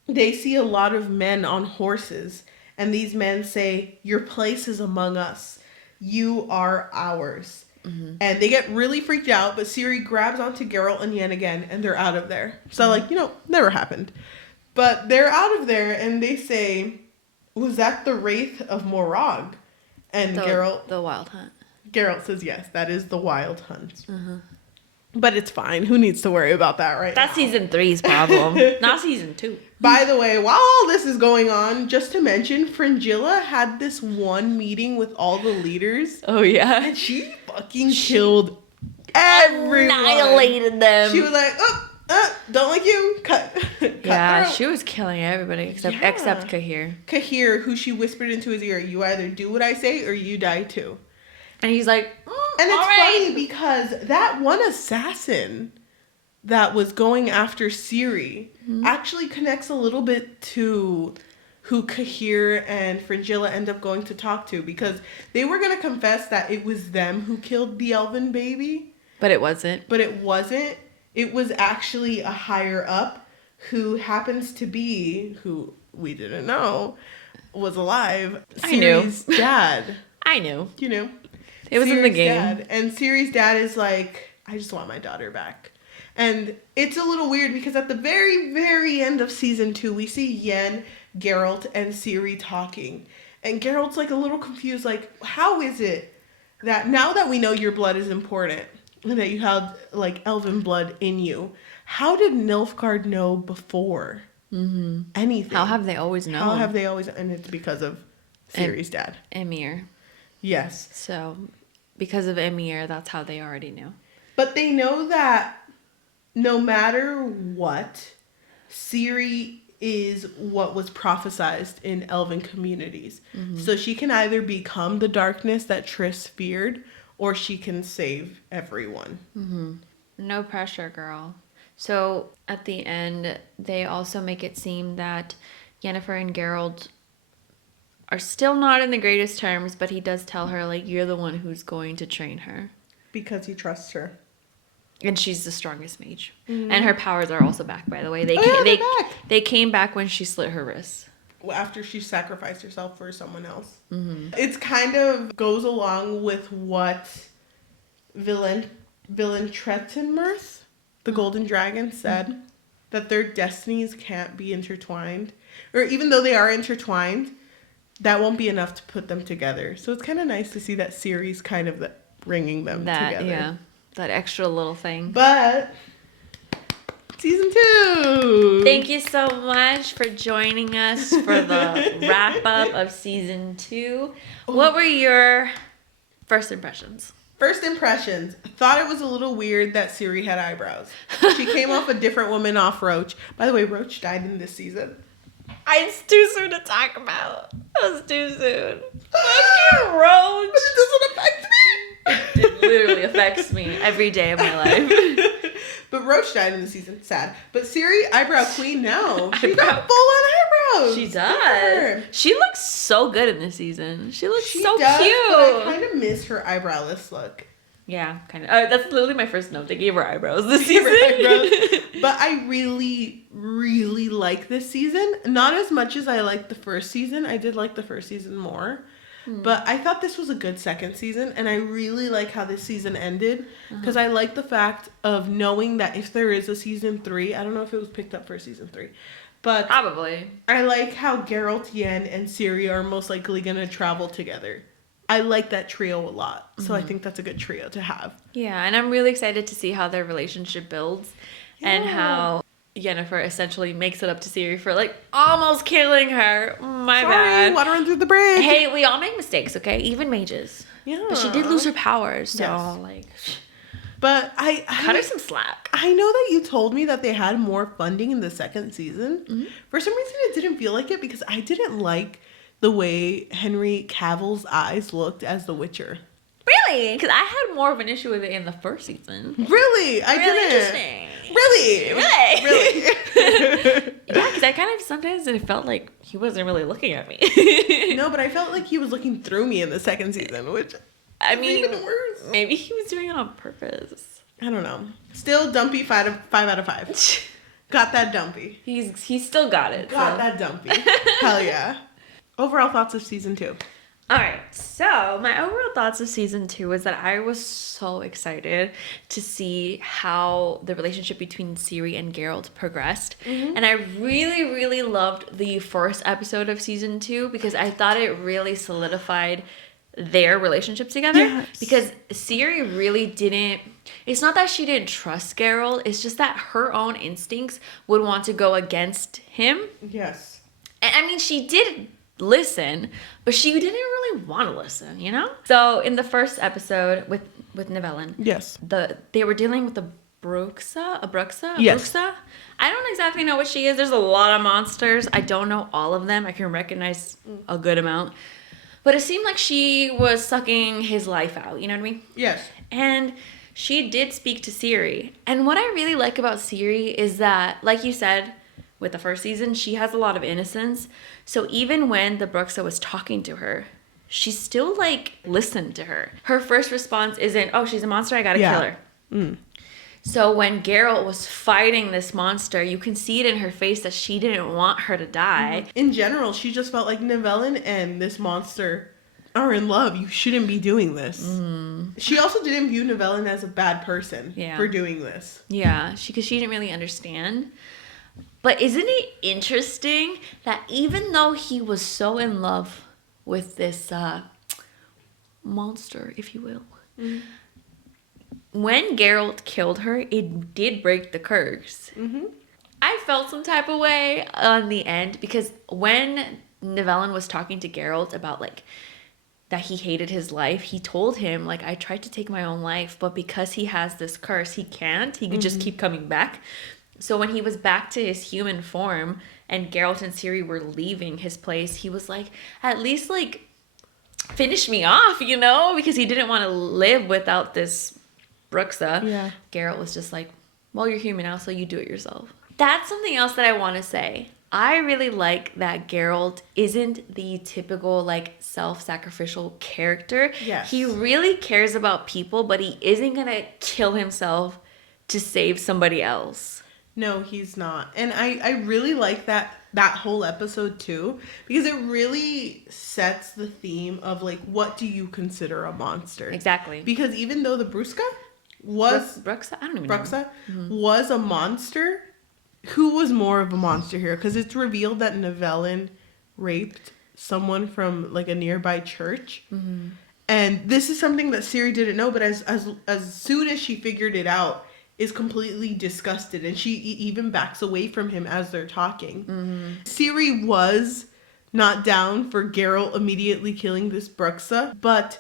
they see a lot of men on horses. And these men say, your place is among us. You are ours. Mm-hmm. And they get really freaked out. But Ciri grabs onto Geralt and Yen again. And they're out of there. So, like, you know, never happened. But they're out of there, and they say, was that the Wraith of Morag? And Geralt... The Wild Hunt. Geralt says, yes, that is the Wild Hunt. Uh-huh. But it's fine. Who needs to worry about that right now? That's season 3's problem, not season 2. By the way, while all this is going on, just to mention, Fringilla had this one meeting with all the leaders. Oh, yeah? And she fucking killed everyone. Annihilated them. She was like, don't like you. Cut yeah, she was killing everybody except Cahir. Cahir, who she whispered into his ear, you either do what I say or you die too. And he's like, and it's funny because that one assassin that was going after Ciri actually connects a little bit to who Cahir and Fringilla end up going to talk to, because they were going to confess that it was them who killed the elven baby. But it wasn't. It was actually a higher up who happens to be, who we didn't know was alive. Ciri's dad. I knew. You knew. It was in the game. Dad. And Ciri's dad is like, I just want my daughter back. And it's a little weird because at the very, very end of season 2, we see Yen, Geralt, and Ciri talking. And Geralt's like a little confused, like, how is it that now that we know your blood is important, and that you have, like, elven blood in you, how did Nilfgaard know before anything? How have they always known? And it's because of Ciri's dad. Emir. Yes. So, because of Emir, that's how they already knew. But they know that no matter what, Ciri is what was prophesized in elven communities. Mm-hmm. So she can either become the darkness that Triss feared, or she can save everyone. Mm-hmm. No pressure, girl. So at the end, they also make it seem that Yennefer and Geralt are still not in the greatest terms, but he does tell her, like, you're the one who's going to train her. Because he trusts her. And she's the strongest mage. And her powers are also back, by the way. They back. They came back when she slit her wrists. After she sacrificed herself for someone else. It's kind of goes along with what Villain Trettenmirth, the Golden Dragon, said. That their destinies can't be intertwined. Or even though they are intertwined, that won't be enough to put them together. So it's kind of nice to see that Ciri's kind of bringing them together. Yeah. That extra little thing. But season 2. Thank you so much for joining us for the wrap up of season 2. What were your first impressions? First impressions. Thought it was a little weird that Ciri had eyebrows. She came off a different woman off Roach. By the way, Roach died in this season. It's too soon to talk about. It was too soon. Fuck you, Roach. But it doesn't affect me. It literally affects me every day of my life. But Roach died in the season. Sad. But Ciri, eyebrow queen now. She Eyebrow. got full on eyebrows. She Good for does. her. She looks so good in this season. She looks so does, cute. But I kind of miss her eyebrowless look. Yeah, kind of. That's literally my first note. They gave her eyebrows this Gave her season. eyebrows. But I really, really like this season. Not as much as I liked the first season. I did like the first season more. But I thought this was a good second season. And I really like how this season ended. Because I like the fact of knowing that if there is a season 3, I don't know if it was picked up for season 3. But Probably. I like how Geralt, Yen, and Ciri are most likely going to travel together. I like that trio a lot. So I think that's a good trio to have. Yeah, and I'm really excited to see how their relationship builds and how Yennefer essentially makes it up to Ciri for like almost killing her. My bad. Water under the bridge. Hey, we all make mistakes, okay? Even mages. Yeah. But she did lose her powers, so Yes. like But I cut her some slack. I know that you told me that they had more funding in the second season. For some reason it didn't feel like it because I didn't like the way Henry Cavill's eyes looked as the Witcher. Really? Because I had more of an issue with it in the first season. Really? I Really didn't. interesting. Really? Really? Yeah, because I kind of sometimes it felt like he wasn't really looking at me. No, but I felt like he was looking through me in the second season, which I is mean, even worse. maybe he was doing it on purpose. I don't know. Still dumpy 5 out of 5. Got that dumpy. He's still got it. Got so. that dumpy. Hell yeah. Overall thoughts of season 2. All right, so my overall thoughts of season 2 was that I was so excited to see how the relationship between Ciri and Geralt progressed. And I really, really loved the first episode of season 2 because I thought it really solidified their relationship together. Yes. Because Ciri really didn't, it's not that she didn't trust Geralt, it's just that her own instincts would want to go against him. Yes. And I mean, she did listen, but she didn't really want to listen, you know? So in the first episode with Nivellen, Yes. they were dealing with a Bruxa? Yes. Bruxa? I don't exactly know what she is. There's a lot of monsters. I don't know all of them. I can recognize a good amount. But it seemed like she was sucking his life out, you know what I mean? Yes. And she did speak to Ciri. And what I really like about Ciri is that, like you said, with the first season, she has a lot of innocence. So even when the Bruxa was talking to her, she still, like, listened to her. Her first response isn't, oh, she's a monster, I gotta kill her. So when Geralt was fighting this monster, you can see it in her face that she didn't want her to die. In general, she just felt like Nivellen and this monster are in love. You shouldn't be doing this. She also didn't view Nivellen as a bad person for doing this. Yeah, because she didn't really understand. But isn't it interesting that even though he was so in love with this monster, if you will, when Geralt killed her, it did break the curse. I felt some type of way on the end because when Nivellen was talking to Geralt about like that he hated his life, he told him like, I tried to take my own life, but because he has this curse, he can't. He could just keep coming back. So when he was back to his human form and Geralt and Ciri were leaving his place, he was like, at least like finish me off, you know, because he didn't want to live without this Bruxa. Yeah. Geralt was just like, well, you're human now, so you do it yourself. That's something else that I want to say. I really like that Geralt isn't the typical like self-sacrificial character. Yes. He really cares about people, but he isn't gonna kill himself to save somebody else. No, he's not. And I really like that whole episode too, because it really sets the theme of like, what do you consider a monster? Exactly. Because even though the Bruxa was Bruxa? I don't even Bruxa know. was a monster, who was more of a monster here? Because it's revealed that Nivellen raped someone from like a nearby church. Mm-hmm. And this is something that Ciri didn't know, but as soon as she figured it out, is completely disgusted, and she even backs away from him as they're talking. Mm-hmm. Ciri was not down for Geralt immediately killing this Bruxa, but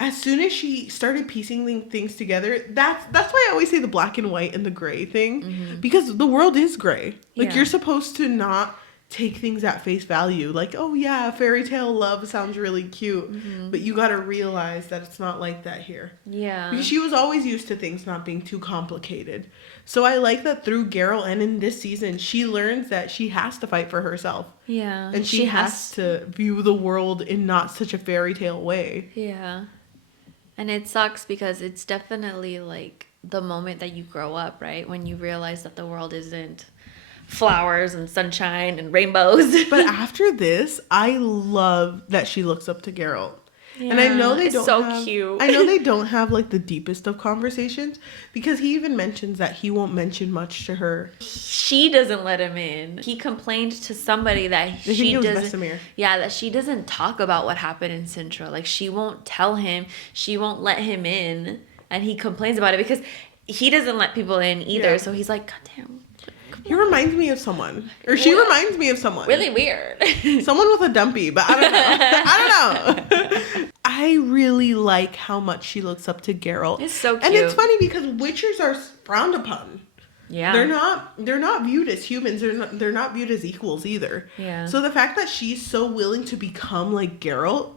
as soon as she started piecing things together, that's why I always say the black and white and the gray thing, because the world is gray. Like, you're supposed to not take things at face value. Like, oh yeah, fairy tale love sounds really cute, but you gotta realize that it's not like that here. Yeah. Because she was always used to things not being too complicated. So I like that through Geralt and in this season, she learns that she has to fight for herself. Yeah. And she has to view the world in not such a fairy tale way. Yeah. And it sucks because it's definitely like the moment that you grow up, right? When you realize that the world isn't flowers and sunshine and rainbows. But after this, I love that she looks up to Geralt. Yeah, and I know they don't so cute. I know they don't have like the deepest of conversations, because he even mentions that he won't mention much to her. She doesn't let him in. He complained to somebody that she doesn't. Vesemir. Yeah, that she doesn't talk about what happened in Sintra. Like, she won't tell him. She won't let him in, and he complains about it because he doesn't let people in either. Yeah. So he's like, God damn. He reminds me of someone, or she reminds me of someone. Really weird. Someone with a dumpy, but I don't know. I don't know. I really like how much she looks up to Geralt. It's so cute. And it's funny because witchers are frowned upon. Yeah. They're not viewed as humans. They're not viewed as equals either. Yeah. So the fact that she's so willing to become like Geralt,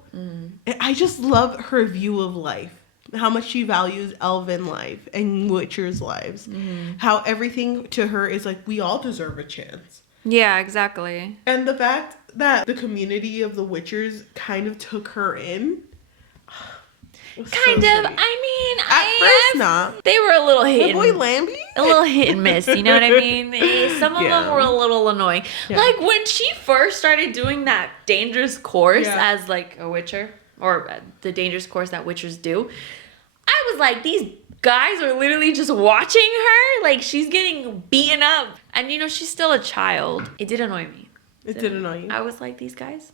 I just love her view of life. How much she values elven life and witchers' lives. How everything to her is like, we all deserve a chance. Yeah, exactly. And the fact that the community of the witchers kind of took her in. Kind of. I mean, At first, not. They were a little hit. Boy Lambie? A little hit and miss, you know what I mean? Some of them were a little annoying. Yeah. Like when she first started doing that dangerous course as like a witcher, or the dangerous course that witchers do, I was like, these guys are literally just watching her. Like, she's getting beaten up. And, you know, she's still a child. It did annoy me. It did annoy you. I was like, these guys?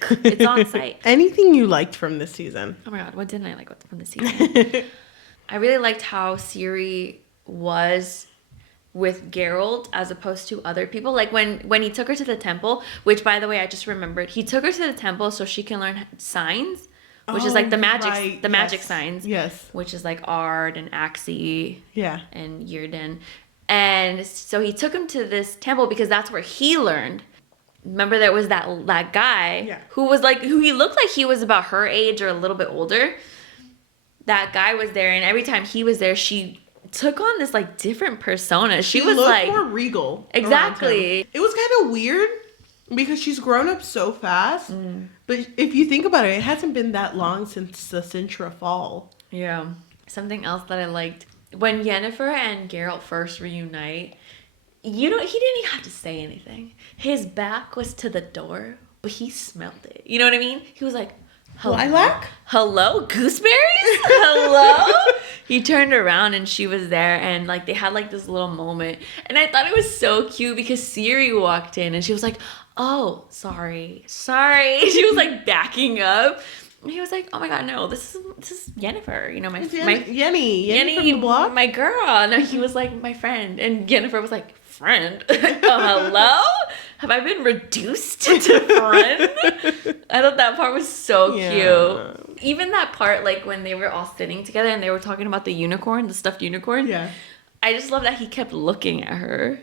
It's on site. Anything you liked from this season? Oh my God, what didn't I like from the season? I really liked how Ciri was with Geralt as opposed to other people. Like when he took her to the temple, which, by the way, I just remembered, he took her to the temple so she can learn signs. Which is like the magic, magic signs. Yes. Which is like Ard and Axie. Yeah. And Yrden. And so he took him to this temple because that's where he learned. Remember there was that guy who he looked like he was about her age or a little bit older. That guy was there, and every time he was there, she took on this like different persona. She was looked like more regal. Exactly. It was kind of weird because she's grown up so fast. But if you think about it hasn't been that long since the Sintra fall. Yeah. Something else that I liked, when Yennefer and Geralt first reunite, he didn't even have to say anything. His back was to the door, but he smelled it. You know what I mean? He was like, Lilac? Hello? Gooseberries? Hello? He turned around and she was there, and like they had like this little moment. And I thought it was so cute because Ciri walked in and she was like, oh, sorry. She was like backing up. And he was like, oh my God, no, this is Yennefer, you know, my Yenny from the block? My girl. No, he was like my friend. And Yennefer was like, friend? Oh, hello? Have I been reduced to friend? I thought that part was so cute. Even that part, like when they were all sitting together and they were talking about the unicorn, the stuffed unicorn. Yeah. I just love that he kept looking at her.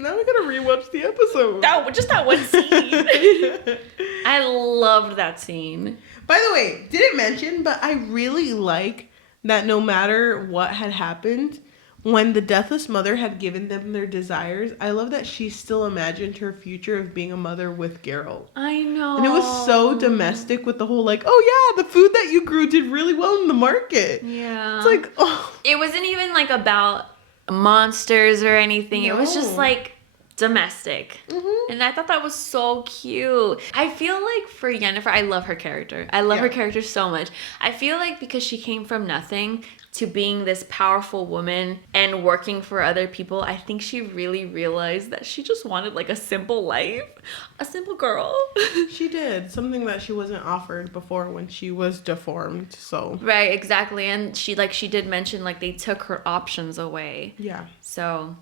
Now we gotta rewatch the episode. Just that one scene. I loved that scene. By the way, didn't mention, but I really like that no matter what had happened, when the deathless mother had given them their desires, I love that she still imagined her future of being a mother with Geralt. I know. And it was so domestic with the whole like, oh yeah, the food that you grew did really well in the market. Yeah. It's like, oh. It wasn't even like about monsters or anything. No. It was just like domestic. Mm-hmm. And I thought that was so cute. I feel like for Yennefer, I love her character. I love her character so much. I feel like because she came from nothing to being this powerful woman and working for other people, I think she really realized that she just wanted like a simple life, a simple girl. She did something that she wasn't offered before when she was deformed. So right, exactly. And she did mention like they took her options away. yeah. So,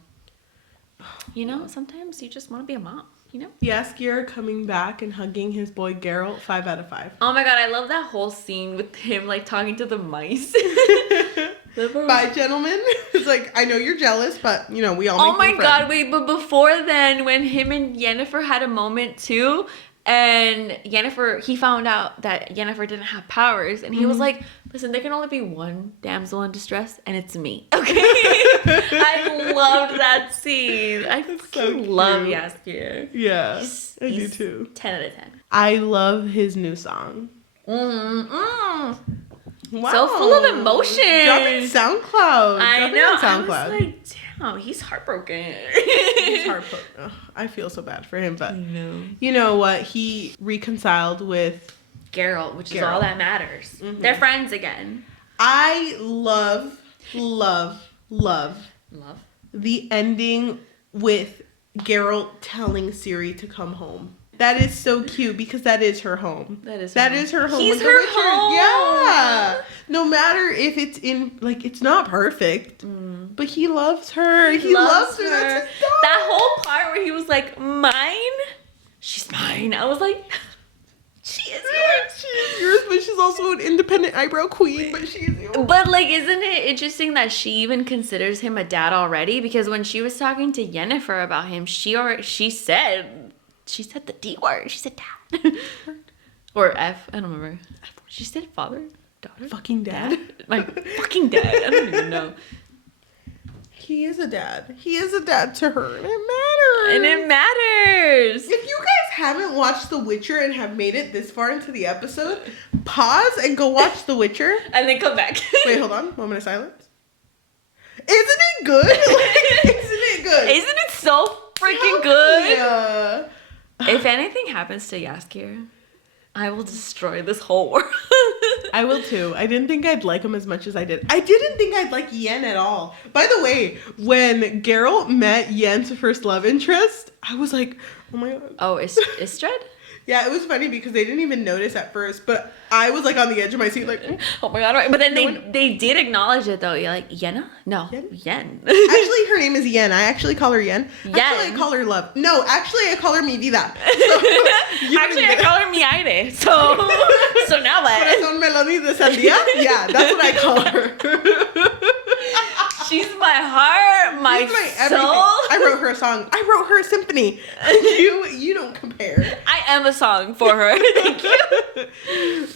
you know, sometimes you just want to be a mom, you know? Jaskier coming back and hugging his boy Geralt, 5 out of 5. Oh my god, I love that whole scene with him like talking to the mice. Bye, gentlemen. It's like, I know you're jealous, but you know, we all make Oh my good god, friends. wait, but before then, when him and Yennefer had a moment too, and he found out that Yennefer didn't have powers, and he was like, listen, there can only be one damsel in distress, and it's me. Okay? I loved that scene. I fucking love Jaskier. Yeah, I do He's too. 10 out of 10. I love his new song. Wow. So full of emotion. Dropping SoundCloud. I Dropping know. on SoundCloud. I was like, damn, he's heartbroken. He's heartbroken. Ugh, I feel so bad for him, but No. you know what? He reconciled with. Geralt, which is all that matters. They're friends again. I love Love. the ending with Geralt telling Ciri to come home. That is so cute because that is her home. That is her home. He's With The her Witcher. home. Yeah. No matter if it's in, like, it's not perfect, but he loves her. He loves her. That's his dog. That whole part where he was like, mine? She's mine. I was like, she is yours. She is yours, but she's also an independent eyebrow queen, but she is yours. But, like, isn't it interesting that she even considers him a dad already? Because when she was talking to Yennefer about him, she said the D word. She said dad. Or F. I don't remember. She said father, daughter. Fucking dad. My fucking dad. I don't even know. He is a dad. He is a dad to her, and it matters. And it matters. If you guys haven't watched The Witcher and have made it this far into the episode, pause and go watch The Witcher. And then come back. Wait, hold on. Moment of silence. Isn't it good? Like, isn't it good? Isn't it so freaking good? Yeah. If anything happens to Jaskier, I will destroy this whole world. I will too. I didn't think I'd like him as much as I did. I didn't think I'd like Yen at all. By the way, when Geralt met Yen's first love interest, I was like, oh my god. Oh, Istrid? Yeah, it was funny because they didn't even notice at first, but I was like on the edge of my seat, like, Oh my god, right. But then they did acknowledge it though. You're like, Yenna? No, Yen. Actually, her name is Yen. I actually call her Yen. Yen. Actually, I call her Love. No, actually, I call her Mi Vida. Actually, I call her Mi Aire. So now what? Corazón melón de sandía? Yeah, that's what I call her. She's my heart, my She's my soul. everything. I wrote her a song. I wrote her a symphony. You don't compare. I am a song for her. Thank you.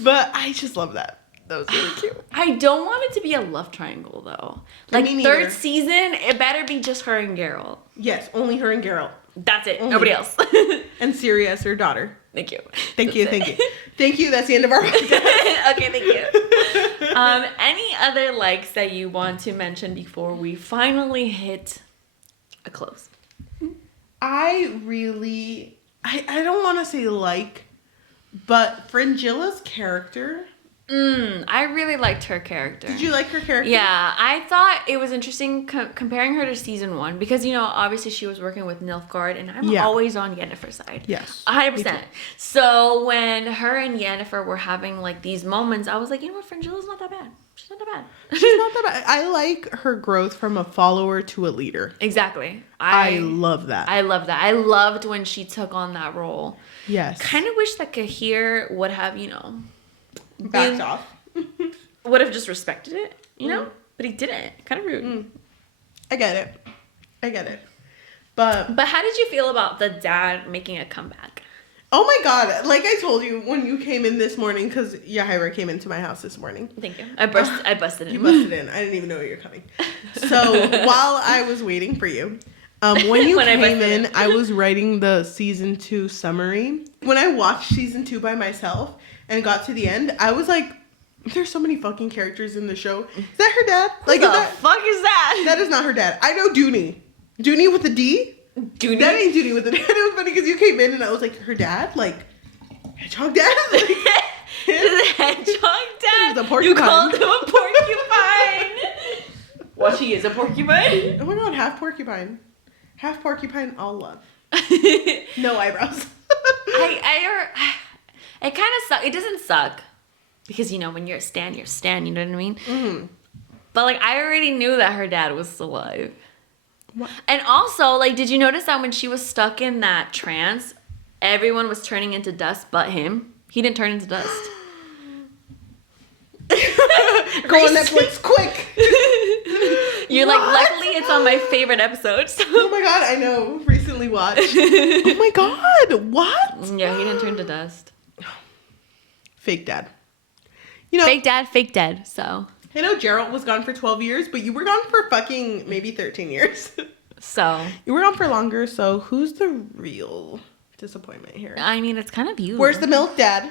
But I just love that. That was really cute. I don't want it to be a love triangle though. Like Me neither. third season, it better be just her and Geralt. Yes, only her and Geralt. That's it. Only. Nobody else. And Ciri as her daughter. Thank you. Thank you. That's it. Thank you. That's the end of our podcast. Okay, thank you. Any other likes that you want to mention before we finally hit a close? I don't want to say like, but Fringilla's character. I really liked her character. Did you like her character? Yeah, I thought it was interesting comparing her to season 1 because, you know, obviously she was working with Nilfgaard and I'm always on Yennefer's side. Yes. 100%. So when her and Yennefer were having like these moments, I was like, you know what, Fringilla's not that bad. She's not that bad. She's not that bad. I like her growth from a follower to a leader. Exactly. I love that. I love that. I loved when she took on that role. Yes. Kind of wish that Kahir would have, you know, backed off. would have just respected it, you know? But he didn't. Kind of rude. I get it. But how did you feel about the dad making a comeback? Oh my god! Like I told you when you came in this morning, because Yajaira came into my house this morning. Thank you. I busted in. You busted in. I didn't even know you were coming. So while I was waiting for you, when you came in, I was writing the season 2 summary. When I watched season 2 by myself and got to the end, I was like, "There's so many fucking characters in the show. Is that her dad? Like, Who the fuck is that? That is not her dad. I know Dooney. Dooney with a D. Dooney? That That ain't Dooney with a D. It was funny because you came in and I was like, her dad, like, hedgehog dad. Like, the hedgehog dad. The porcupine. You called him a porcupine. Well, she is a porcupine. Oh my god, half porcupine, all love. No eyebrows. It kind of sucks. It doesn't suck because when you're a stan, you're a stan. You know what I mean? Mm. But like, I already knew that her dad was alive. What? And also, like, did you notice that when she was stuck in that trance, everyone was turning into dust but him? He didn't turn into dust. Go on Netflix, quick. You're like, luckily it's on my favorite episode. So. Oh my god, I know. Recently watched. Oh my god, what? Yeah, he didn't turn to dust. Fake dad. Fake dad, fake dead, so. I know Gerald was gone for 12 years, but you were gone for fucking maybe 13 years. So. You were gone for longer, so who's the real disappointment here? I mean, it's kind of you. Where's the milk, Dad?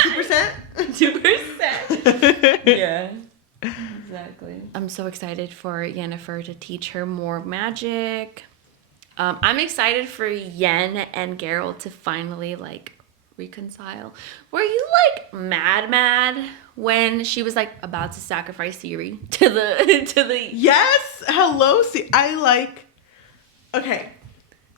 2%? 2%. Yeah. Exactly. I'm so excited for Yennefer to teach her more magic. I'm excited for Yen and Geralt to finally, like, reconcile. Were you, like, mad when she was, like, about to sacrifice Ciri to the... Yes! Hello, okay.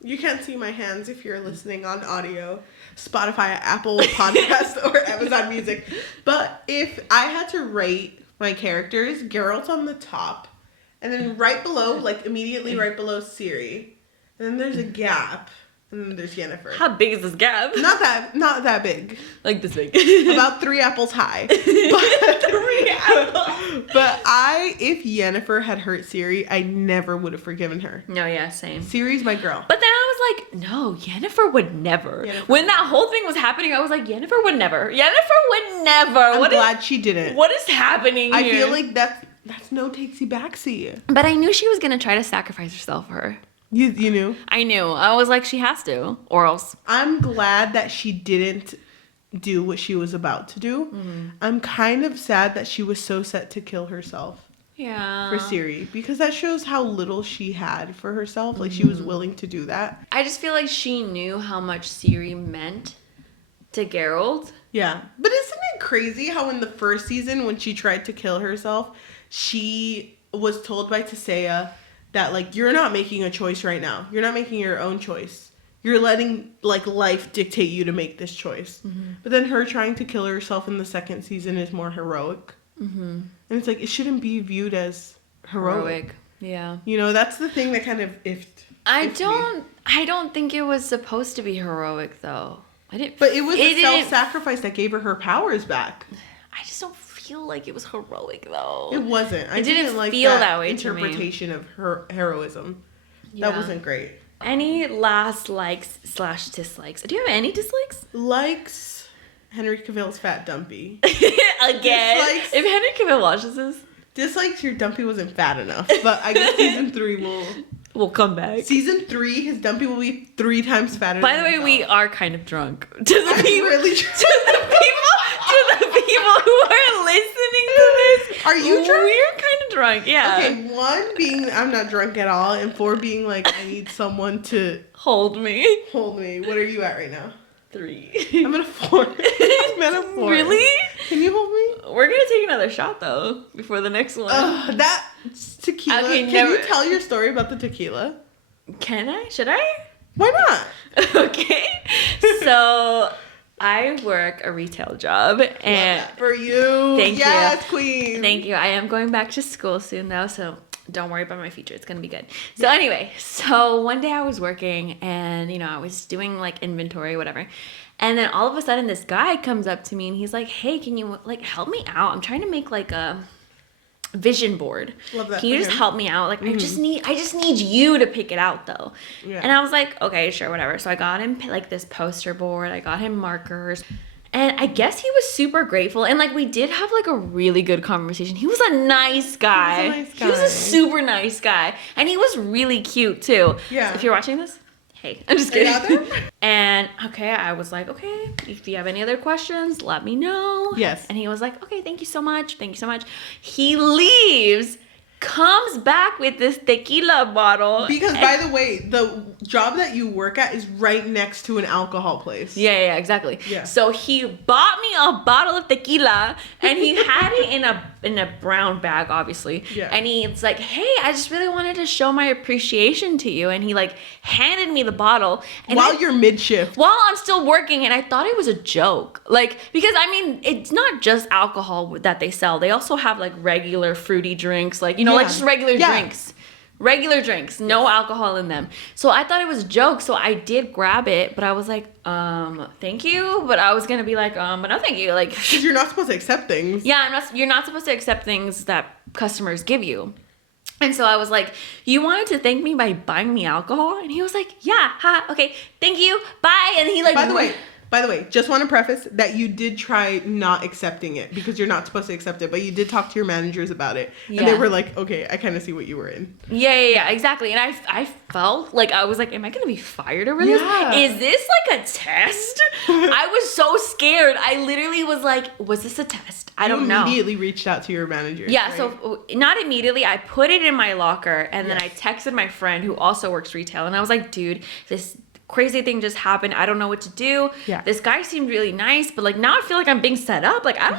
You can't see my hands if you're listening on audio, Spotify, Apple Podcast, or Amazon Music. But if I had to rate my characters, Geralt's on the top. And then right below, like immediately right below Ciri. And then there's a gap. And then there's Yennefer. How big is this gap? Not that big. Like this big. About 3 apples high. But, 3 apples. But if Yennefer had hurt Ciri, I never would have forgiven her. No, yeah, same. Ciri's my girl. But then I was like, no, Yennefer would never. When that whole thing was happening, I was like, Yennefer would never. Yennefer would never. I'm glad she didn't. What is happening here? I feel like that's no takesy backsy. But I knew she was going to try to sacrifice herself for her. You knew? I knew. I was like, she has to, or else. I'm glad that she didn't do what she was about to do. Mm-hmm. I'm kind of sad that she was so set to kill herself. Yeah. For Ciri. Because that shows how little she had for herself. Like, she was willing to do that. I just feel like she knew how much Ciri meant to Geralt. Yeah. But isn't it crazy how in the first season, when she tried to kill herself, she was told by Tissaia that, like, you're not making a choice right now. You're not making your own choice. You're letting, like, life dictate you to make this choice. Mm-hmm. But then her trying to kill herself in the second season is more heroic. Mm-hmm. And it's like, it shouldn't be viewed as heroic. Yeah. That's the thing that kind of I don't think it was supposed to be heroic, though. But it was a self-sacrifice that gave her powers back. I just don't feel like it was heroic, though. It wasn't. I didn't like feel that way interpretation of her heroism. Yeah. That wasn't great. Any last likes/dislikes? Do you have any dislikes? Likes Henry Cavill's fat dumpy. Again. Dislikes, if Henry Cavill watches this. Dislikes your dumpy wasn't fat enough. But I guess season 3 will come back. Season 3, his dumpy will be 3 times fatter. By the way, we are kind of drunk. To the people who are listening to this. Are you drunk? We're kind of drunk, yeah. Okay, 1 being I'm not drunk at all, and 4 being like I need someone to hold me. What are you at right now? 3. I'm at a 4. I'm at a 4. Really? Can you hold me? We're gonna take another shot though before the next one. That tequila. Okay, can you tell your story about the tequila? Can I? Should I? Why not? Okay. So I work a retail job, and love that for you. Thank you. Yes, queen. Thank you. I am going back to school soon though, so don't worry about my future. It's gonna be good. So anyway, one day I was working, and I was doing like inventory, whatever. And then all of a sudden, this guy comes up to me, and he's like, "Hey, can you like help me out? I'm trying to make like a vision board. Love that Can you for just him. help me out? Like, I just need you to pick it out though. Yeah. And I was like, okay, sure, whatever. So I got him like this poster board. I got him markers. And I guess he was super grateful. And like, we did have like a really good conversation. He was a nice guy. He was a super nice guy. And he was really cute too. Yeah. So if you're watching this, hey, I'm just kidding. And okay, I was like, okay, if you have any other questions, let me know. Yes. And he was like, okay, thank you so much. Thank you so much. He leaves, comes back with this tequila bottle. Because, by the way, the job that you work at is right next to an alcohol place. Yeah, exactly. Yeah. So he bought me a bottle of tequila, and he had it in a brown bag, obviously. Yeah. And he's like, hey, I just really wanted to show my appreciation to you. And he like handed me the bottle. And While you're mid-shift. while I'm still working, and I thought it was a joke. Like, because I mean, it's not just alcohol that they sell. They also have like regular fruity drinks, like, you know, like just regular drinks. Regular drinks, no alcohol in them. So I thought it was a joke, so I did grab it, but I was like, thank you. But I was gonna be like, but no thank you. Like, Because you're not supposed to accept things. yeah, you're not supposed to accept things that customers give you. And so I was like, you wanted to thank me by buying me alcohol? And he was like, yeah, okay, thank you, bye. And he like, By the way, just want to preface that you did try not accepting it because you're not supposed to accept it, but you did talk to your managers about it. And they were like, okay, I kind of see what you were in. Yeah, exactly. And I felt like, I was like, am I going to be fired over this? Is this like a test? I was so scared. I literally was like, was this a test? I don't know. You immediately reached out to your manager. Yeah, right? so not immediately. I put it in my locker, and then I texted my friend who also works retail, and I was like, dude, this crazy thing just happened. I don't know what to do. Yeah. This guy seemed really nice, but like now I feel like I'm being set up. Like I don't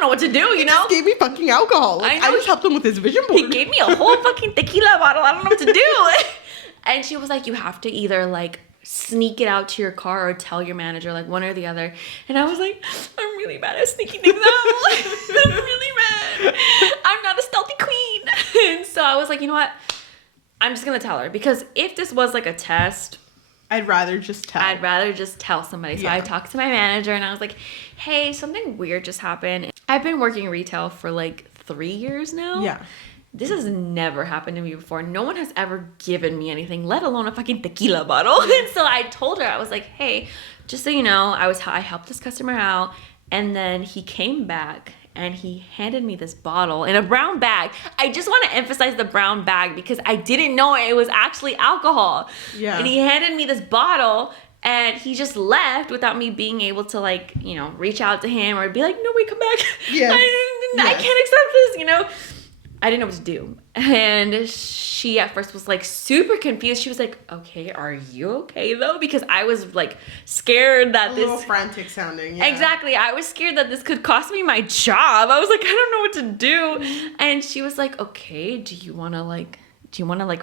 know what to do, you know? He gave me fucking alcohol. Like, I just helped him with his vision board. He gave me a whole fucking tequila bottle. I don't know what to do. And she was like, you have to either like sneak it out to your car or tell your manager, like one or the other. And I was like, I'm really bad at sneaking things out. I'm really bad. I'm not a stealthy queen. And so I was like, you know what? I'm just gonna tell her, because if this was like a test, I'd rather just tell. Somebody. So I talked to my manager and I was like, hey, something weird just happened. I've been working retail for like 3 years now. Yeah. This has never happened to me before. No one has ever given me anything, let alone a fucking tequila bottle. And so I told her, I was like, hey, just so you know, I helped this customer out. And then he came back and he handed me this bottle in a brown bag. I just want to emphasize the brown bag because I didn't know it was actually alcohol. Yeah. And he handed me this bottle and he just left without me being able to, like, you know, reach out to him or be like, no, wait, come back. Yeah. I can't accept this, you know. I didn't know what to do. And she at first was like super confused. She was like, okay, are you okay though? Because I was like scared that a little frantic sounding. Yeah. Exactly. I was scared that this could cost me my job. I was like, I don't know what to do. And she was like, okay, do you want to like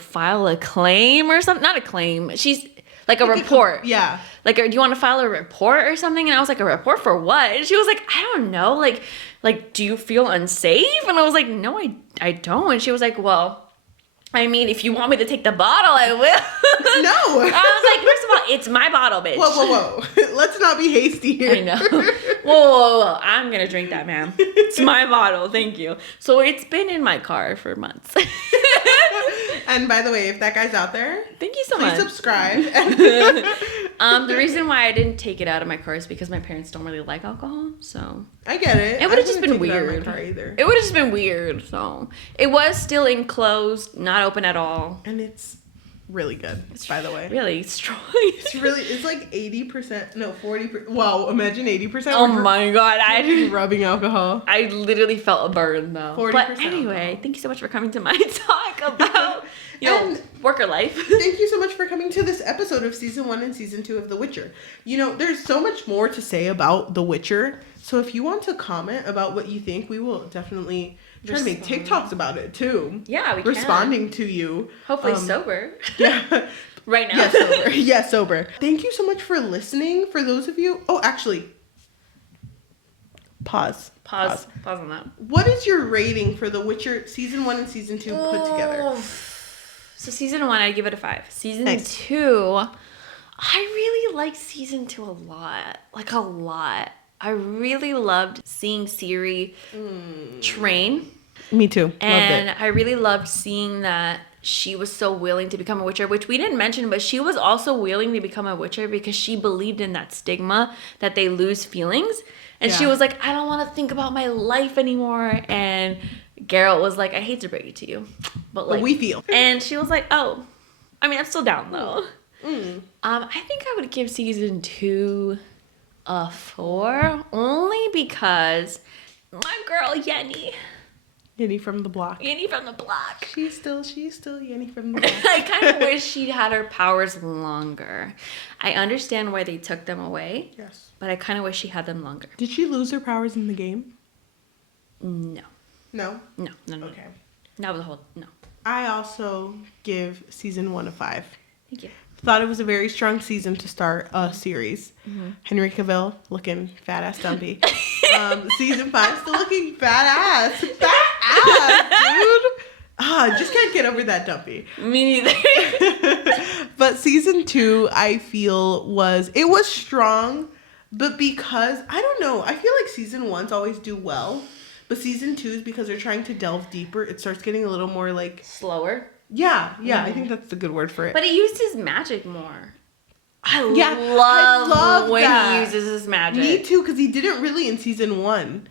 file a claim or something? Not a claim. She's like a report. Yeah. Like, do you want to file a report or something? And I was like, a report for what? And she was like, I don't know. Like, do you feel unsafe? And I was like, no, I don't. And she was like, well, I mean, if you want me to take the bottle, I will. No. I was like, first of all, it's my bottle, bitch. Whoa. Let's not be hasty here. I know. Whoa. I'm going to drink that, ma'am. It's my bottle. Thank you. So it's been in my car for months. And by the way, if that guy's out there, thank you so please much. Subscribe. The reason why I didn't take it out of my car is because my parents don't really like alcohol. So I get it. It would have just been weird. It would have just been weird. So it was still enclosed, not open at all. And it's really good, by the way. Really strong. It's like 80%, no, 40%. Wow, imagine 80%. Oh my God. Rubbing alcohol. I literally felt a burn though. 40% But anyway, alcohol. Thank you so much for coming to my talk about, worker life. Thank you so much for coming to this episode of season 1 and season 2 of The Witcher. You know, there's so much more to say about The Witcher. So if you want to comment about what you think, we will definitely try to make TikToks about it too. Yeah, we can. Responding to you. Hopefully sober. Yeah. Right now. Yeah, sober. Yeah, sober. Thank you so much for listening. For those of you... Oh, actually. Pause on that. What is your rating for The Witcher season 1 and season 2 put together? So season 1, I'd give it a 5. Season Nice. 2, I really liked season 2 a lot. Like a lot. I really loved seeing Ciri train. Me too. And Loved it. I really loved seeing that she was so willing to become a witcher, which we didn't mention, but she was also willing to become a witcher because she believed in that stigma that they lose feelings. And she was like, I don't want to think about my life anymore. And Geralt was like, I hate to break it to you, but like, we feel. And she was like, oh, I mean, I'm still down though. I think I would give season 2 a 4, only because my girl Yenny from the block. Yenny from the block. She's still Yenny from the block. I kind of wish she'd had her powers longer. I understand why they took them away. Yes. But I kind of wish she had them longer. Did she lose her powers in the game? No. No? No. Okay. That was a whole, no. I also give season 1 a 5. Thank you. Thought it was a very strong season to start a series. Mm-hmm. Henry Cavill looking fat ass dumpy. Season 5 still looking fat ass, dude. Just can't get over that dumpy. Me neither. But season 2, I feel was strong, but because I don't know, I feel like season 1s always do well, but season 2s, because they're trying to delve deeper, it starts getting a little more like Slower. Yeah, I think that's the good word for it. But he used his magic more. I love when that. he uses his magic. Me too, because he didn't really in season 1.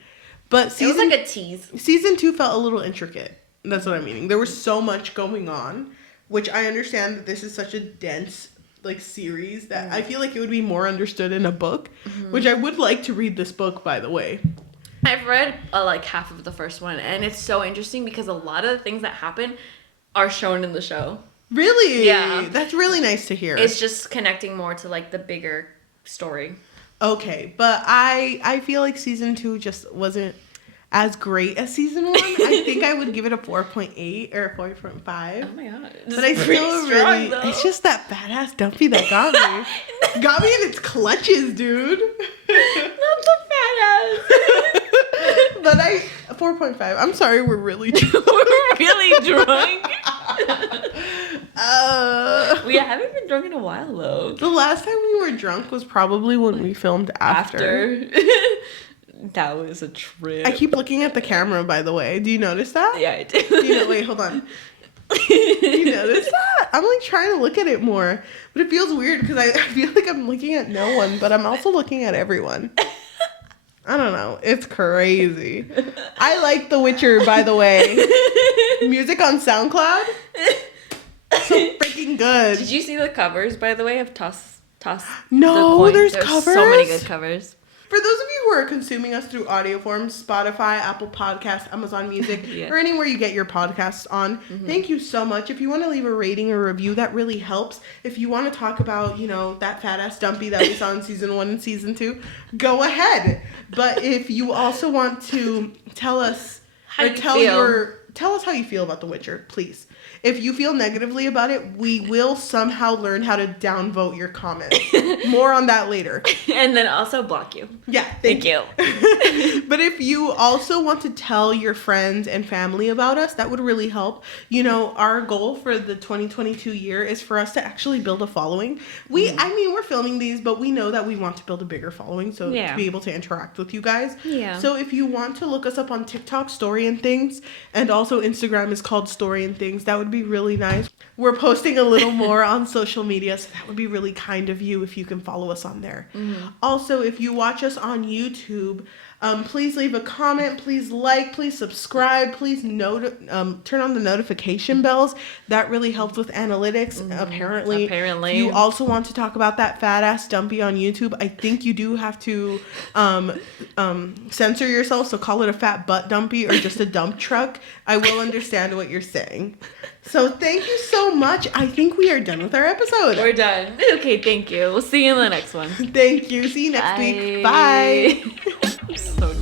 But It was like a tease. Season 2 felt a little intricate. That's what I'm meaning. There was so much going on, which I understand that this is such a dense like series that I feel like it would be more understood in a book, which I would like to read this book, by the way. I've read like half of the first one, and it's so interesting because a lot of the things that happen are shown in the show. Really? Yeah. That's really nice to hear. It's just connecting more to like the bigger story. Okay, but I feel like season 2 just wasn't as great as season 1. I think I would give it a 4.8 or a 4.5. Oh my god. But I still really, it's just that badass dumpy that got me. Got me in its clutches, dude. Not the fat ass. But 4.5. I'm sorry, we're really drunk. We're really drunk. We haven't been drunk in a while though. The last time we were drunk was probably when we filmed after. That was a trip. I keep looking at the camera, by the way. Do you notice that? Yeah, I do. Wait, hold on. Do you notice that? I'm like trying to look at it more, but it feels weird because I feel like I'm looking at no one, but I'm also looking at everyone. I don't know. It's crazy. I like The Witcher, by the way. Music on SoundCloud. So freaking good. Did you see the covers, by the way, of Toss? No, there's covers? So many good covers. For those of you who are consuming us through audio forms, Spotify, Apple Podcasts, Amazon Music, or anywhere you get your podcasts on, thank you so much. If you want to leave a rating or review, that really helps. If you want to talk about, that fat ass dumpy that we saw in season 1 and season 2, go ahead. But if you also want to tell us tell us how you feel about The Witcher, please. If you feel negatively about it, we will somehow learn how to downvote your comments. More on that later. And then also block you. Yeah, thank you. But if you also want to tell your friends and family about us, that would really help. Our goal for the 2022 year is for us to actually build a following. We're filming these, but we know that we want to build a bigger following, so to be able to interact with you guys. Yeah. So if you want to look us up on TikTok, Story and Things, and also Instagram is called Story and Things, that would be really nice. We're posting a little more on social media, so that would be really kind of you if you can follow us on there. Also, if you watch us on YouTube, please leave a comment, please like, please subscribe, please turn on the notification bells. That really helps with analytics. Apparently. If you also want to talk about that fat ass dumpy on YouTube, I think you do have to censor yourself, so call it a fat butt dumpy or just a dump truck. I will understand what you're saying. So thank you so much. I think we are done with our episode. We're done. Okay, thank you. We'll see you in the next one. Thank you. See you next week. Bye. I'm so